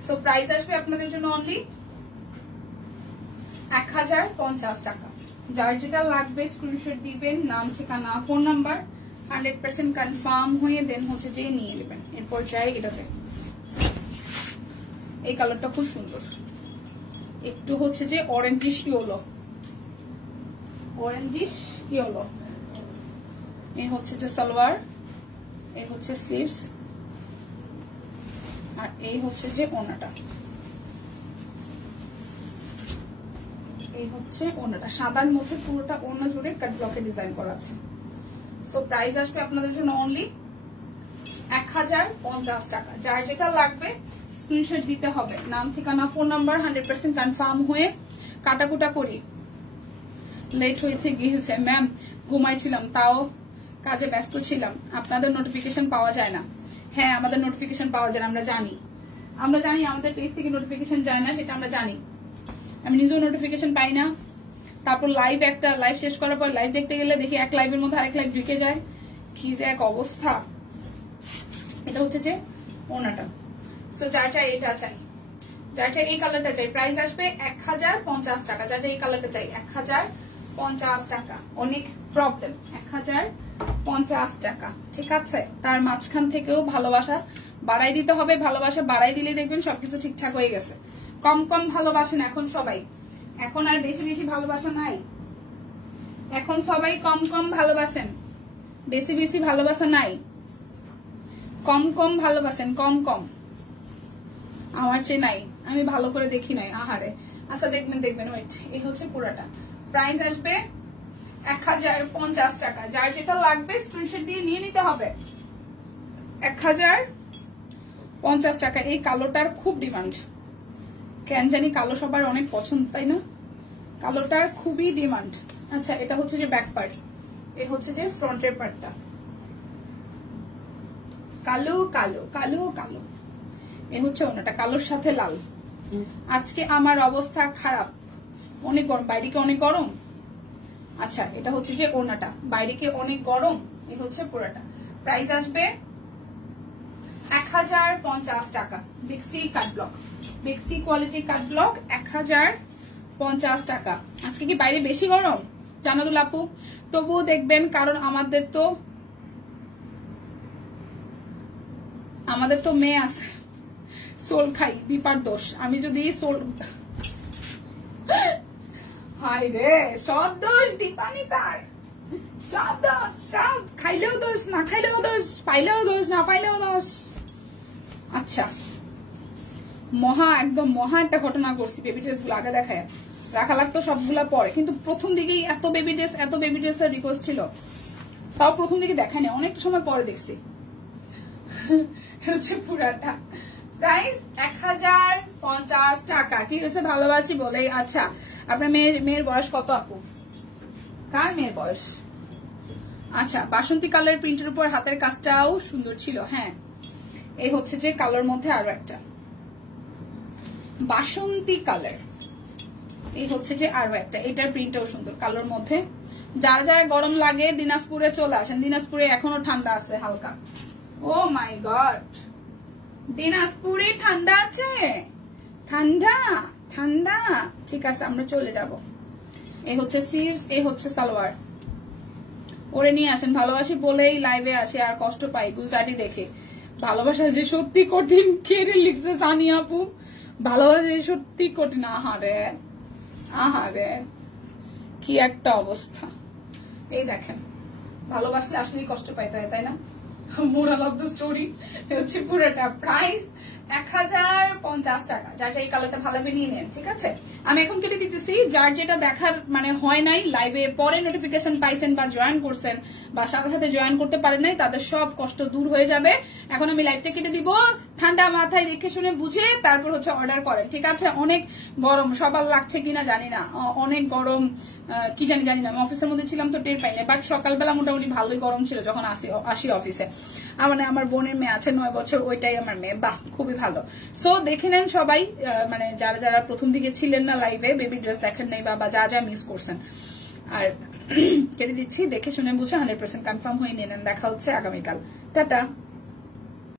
সো প্রাইস আসবে আপনাদের জন্য অনলি 1050 টাকা। যার যেটা লাগবে স্ক্রিনশট দিবেন, নাম ঠিকানা ফোন নাম্বার 100% কনফার্ম হয়ে দেন হচ্ছে যে নিয়ে নেবেন। এরপর যাই এটাতে, এই কালারটা খুব সুন্দর, একটু হচ্ছে যে অরেঞ্জিশ ইয়েলো, অরেঞ্জিশ ইয়েলো। এই হচ্ছে যে সালোয়ার, এই হচ্ছে স্লিভস, আর এই হচ্ছে যে ওনাটা। এই হচ্ছে ওনাটা, সাদার মধ্যে পুরোটা ওনা জুড়ে কাট ব্লকে ডিজাইন করা আছে। সো প্রাইস আসবে আপনাদের জন্য অনলি 1050 টাকা। যার যেটা লাগবে স্ক্রিনশট দিতে হবে, নাম ঠিকানা ফোন নাম্বার 100% কনফার্ম হয়ে। কাটাকুটা করি, লেট হয়েছে গিয়েছে ম্যাম, ঘুমাইছিলাম, তাও কাজে ব্যস্ত ছিলাম। আপনাদের নোটিফিকেশন পাওয়া যায় না। হ্যাঁ আমাদের নোটিফিকেশন পাওয়া যায় না, আমরা জানি, আমরা জানি আমাদের পেজ থেকে নোটিফিকেশন যায় না, সেটা আমরা জানি। আমি নিজেও নোটিফিকেশন পাই না। তারপর লাইভ, একটা লাইভ শেষ করার পর লাইভ দেখতে গেলে দেখি এক লাইভের মধ্যে আরেক লাইভ ঢুকে যায়, কি যে এক অবস্থা। এটা হচ্ছে যে ওনাটা। সো যার চাই এটা চাই, যার চাই এই কালারটা চাই। প্রাইস আসবে 1050 টাকা। যার চাই এই কালারটা চাই 1050 টাকা। অনেক প্রবলেম, 1050 টাকা, ঠিক আছে। তার মাঝখান থেকেও ভালোবাসা বাড়াই দিতে হবে। ভালোবাসা বাড়াই দিলে দেখবেন সবকিছু ঠিকঠাক হয়ে গেছে। কম কম ভালোবাসেন এখন সবাই, এখন আর বেশি বেশি ভালোবাসা নাই। এখন সবাই কম কম ভালোবাসেন, বেশি বেশি ভালোবাসা নাই। কম কম ভালোবাসেন, কম কম। আমার চেয়ে নাই, আমি ভালো করে দেখি নাই, আহারে। আচ্ছা দেখবেন দেখবেন, ওয়েট। এই হচ্ছে পুরাটা। প্রাইস আসবে 1050 টাকা। যার যেটা লাগবে স্ক্রিনশট দিয়ে নিয়ে নিতে হবে। 1050 টাকা। এই কালোটার খুব ডিমান্ড, কেন জানি কালো সবার অনেক পছন্দ, তাই না? কালোটার খুবই ডিমান্ড। আচ্ছা এটা হচ্ছে যে ব্যাক পার্ট, এই হচ্ছে যে ফ্রন্টের পার্টটা। কালো কালো কালো কালো। এই হচ্ছে ওনাটা, কালোর সাথে লাল। আজকে আমার অবস্থা খারাপ, অনেক গরম, বাইরে কি অনেক গরম। আচ্ছা এটা হচ্ছে যে ওনাটা, বাইরে কি অনেক গরম। এই হচ্ছে পুরাটা। প্রাইস আসবে 1050 টাকা। বিক্সি কাট ব্লক, বিক্সি কোয়ালিটি কাট ব্লক 1050 টাকা। আজকে কি বাইরে বেশি গরম জানাদুল আপু? তবুও দেখবেন, কারণ আমাদের তো মেয়ে আছে, সোল খাই, দীপার দোষ। আমি যদি সোল, হাই রে, সব দোষ দীপানি, তার সব দোষ, সব খাইলেও দোষ, না খাইলেও দোষ, পাইলেও দোষ, না পাইলেও দোষ। আচ্ছা একদম মহা একটা ঘটনা করছি। বেবি ড্রেস গুলো আগে দেখায়, রাখা লাগতো সবগুলা পরে, কিন্তু প্রথম দিকেই এত বেবি ড্রেসের রিকোয়েস্ট ছিল, তাও প্রথম দিকে দেখায় না, অনেকটা সময় পরে দেখছি। হচ্ছে পুরাটা প্রাইস 1050 টাকা। কি হয়েছে ভালোবাসি বলে। আচ্ছা আপনার মেয়ের বয়স কত আপু? কার মেয়ের বয়স? আচ্ছা বাসন্তী কালার প্রিন্টের উপর হাতের কাজটাও সুন্দর ছিল। হ্যাঁ এই হচ্ছে যে কালার মধ্যে আরো একটা বাসন্তী কালার, এই হচ্ছে যে আরো একটা, এটার প্রিন্টটাও সুন্দর কালার মধ্যে। যার যার গরম লাগে দিনাজপুরে চলে আসেন, দিনাজপুরে এখনো ঠান্ডা আছে হালকা। ও মাই গড, দিনাজপুরে ঠান্ডা আছে? ঠান্ডা ঠান্ডা, ঠিক আছে আমরা চলে যাব। এই হচ্ছে স্লিভস, এই হচ্ছে সালোয়ার। ওরে নিয়ে আসেন, ভালোবাসি বলেই লাইভে আসে আর কষ্ট পাই গুজরাটি দেখে। ভালোবাসা যে সত্যি কঠিন, কেড়ে লিখছে সানি আপু, ভালোবাসা যে সত্যি কঠিন। আহারে কি একটা অবস্থা। এই দেখেন ভালোবাসলে আসলেই কষ্ট পাইতে হয়, তাই না? মোরাল অফ দ্য স্টোরি হচ্ছে পুরোটা। প্রাইস 1050 টাকা। যার এই কালারটা ভালো করে নিয়ে নেন, ঠিক আছে? আমি এখন কেটে দিতেছি। যার যেটা দেখার মানে হয় নাই, লাইভে পরে নোটিফিকেশন পাইছেন বা জয়েন করছেন বা সাথে সাথে জয়েন করতে পারেন নাই, তাদের সব কষ্ট দূর হয়ে যাবে। এখন আমি লাইভটা কেটে দিব, ঠান্ডা মাথায় দেখে শুনে বুঝে তারপর হচ্ছে অর্ডার করেন, ঠিক আছে? অনেক গরম, সবার লাগছে কিনা জানি না, অনেক গরম কি জানি না। আমি অফিসের মধ্যে ছিলাম তো টের পাইনি, বাট সকালবেলা মোটামুটি ভালোই গরম ছিল যখন আসি অফিসে। মানে আমার বোনের মেয়ে আছে 9 বছর, ওইটাই আমার মেয়ে। বাহ খুবই ভালো। সো দেখে নেন সবাই, মানে যারা যারা প্রথম দিকে ছিলেন না লাইভে, বেবি ড্রেস দেখেন নাই বা যা যা মিস করছেন। আর কেটে দিচ্ছি, দেখে শুনে বুঝে 100% কনফার্ম হয়ে নিয়ে নেন। দেখা হচ্ছে আগামীকাল। টাটা।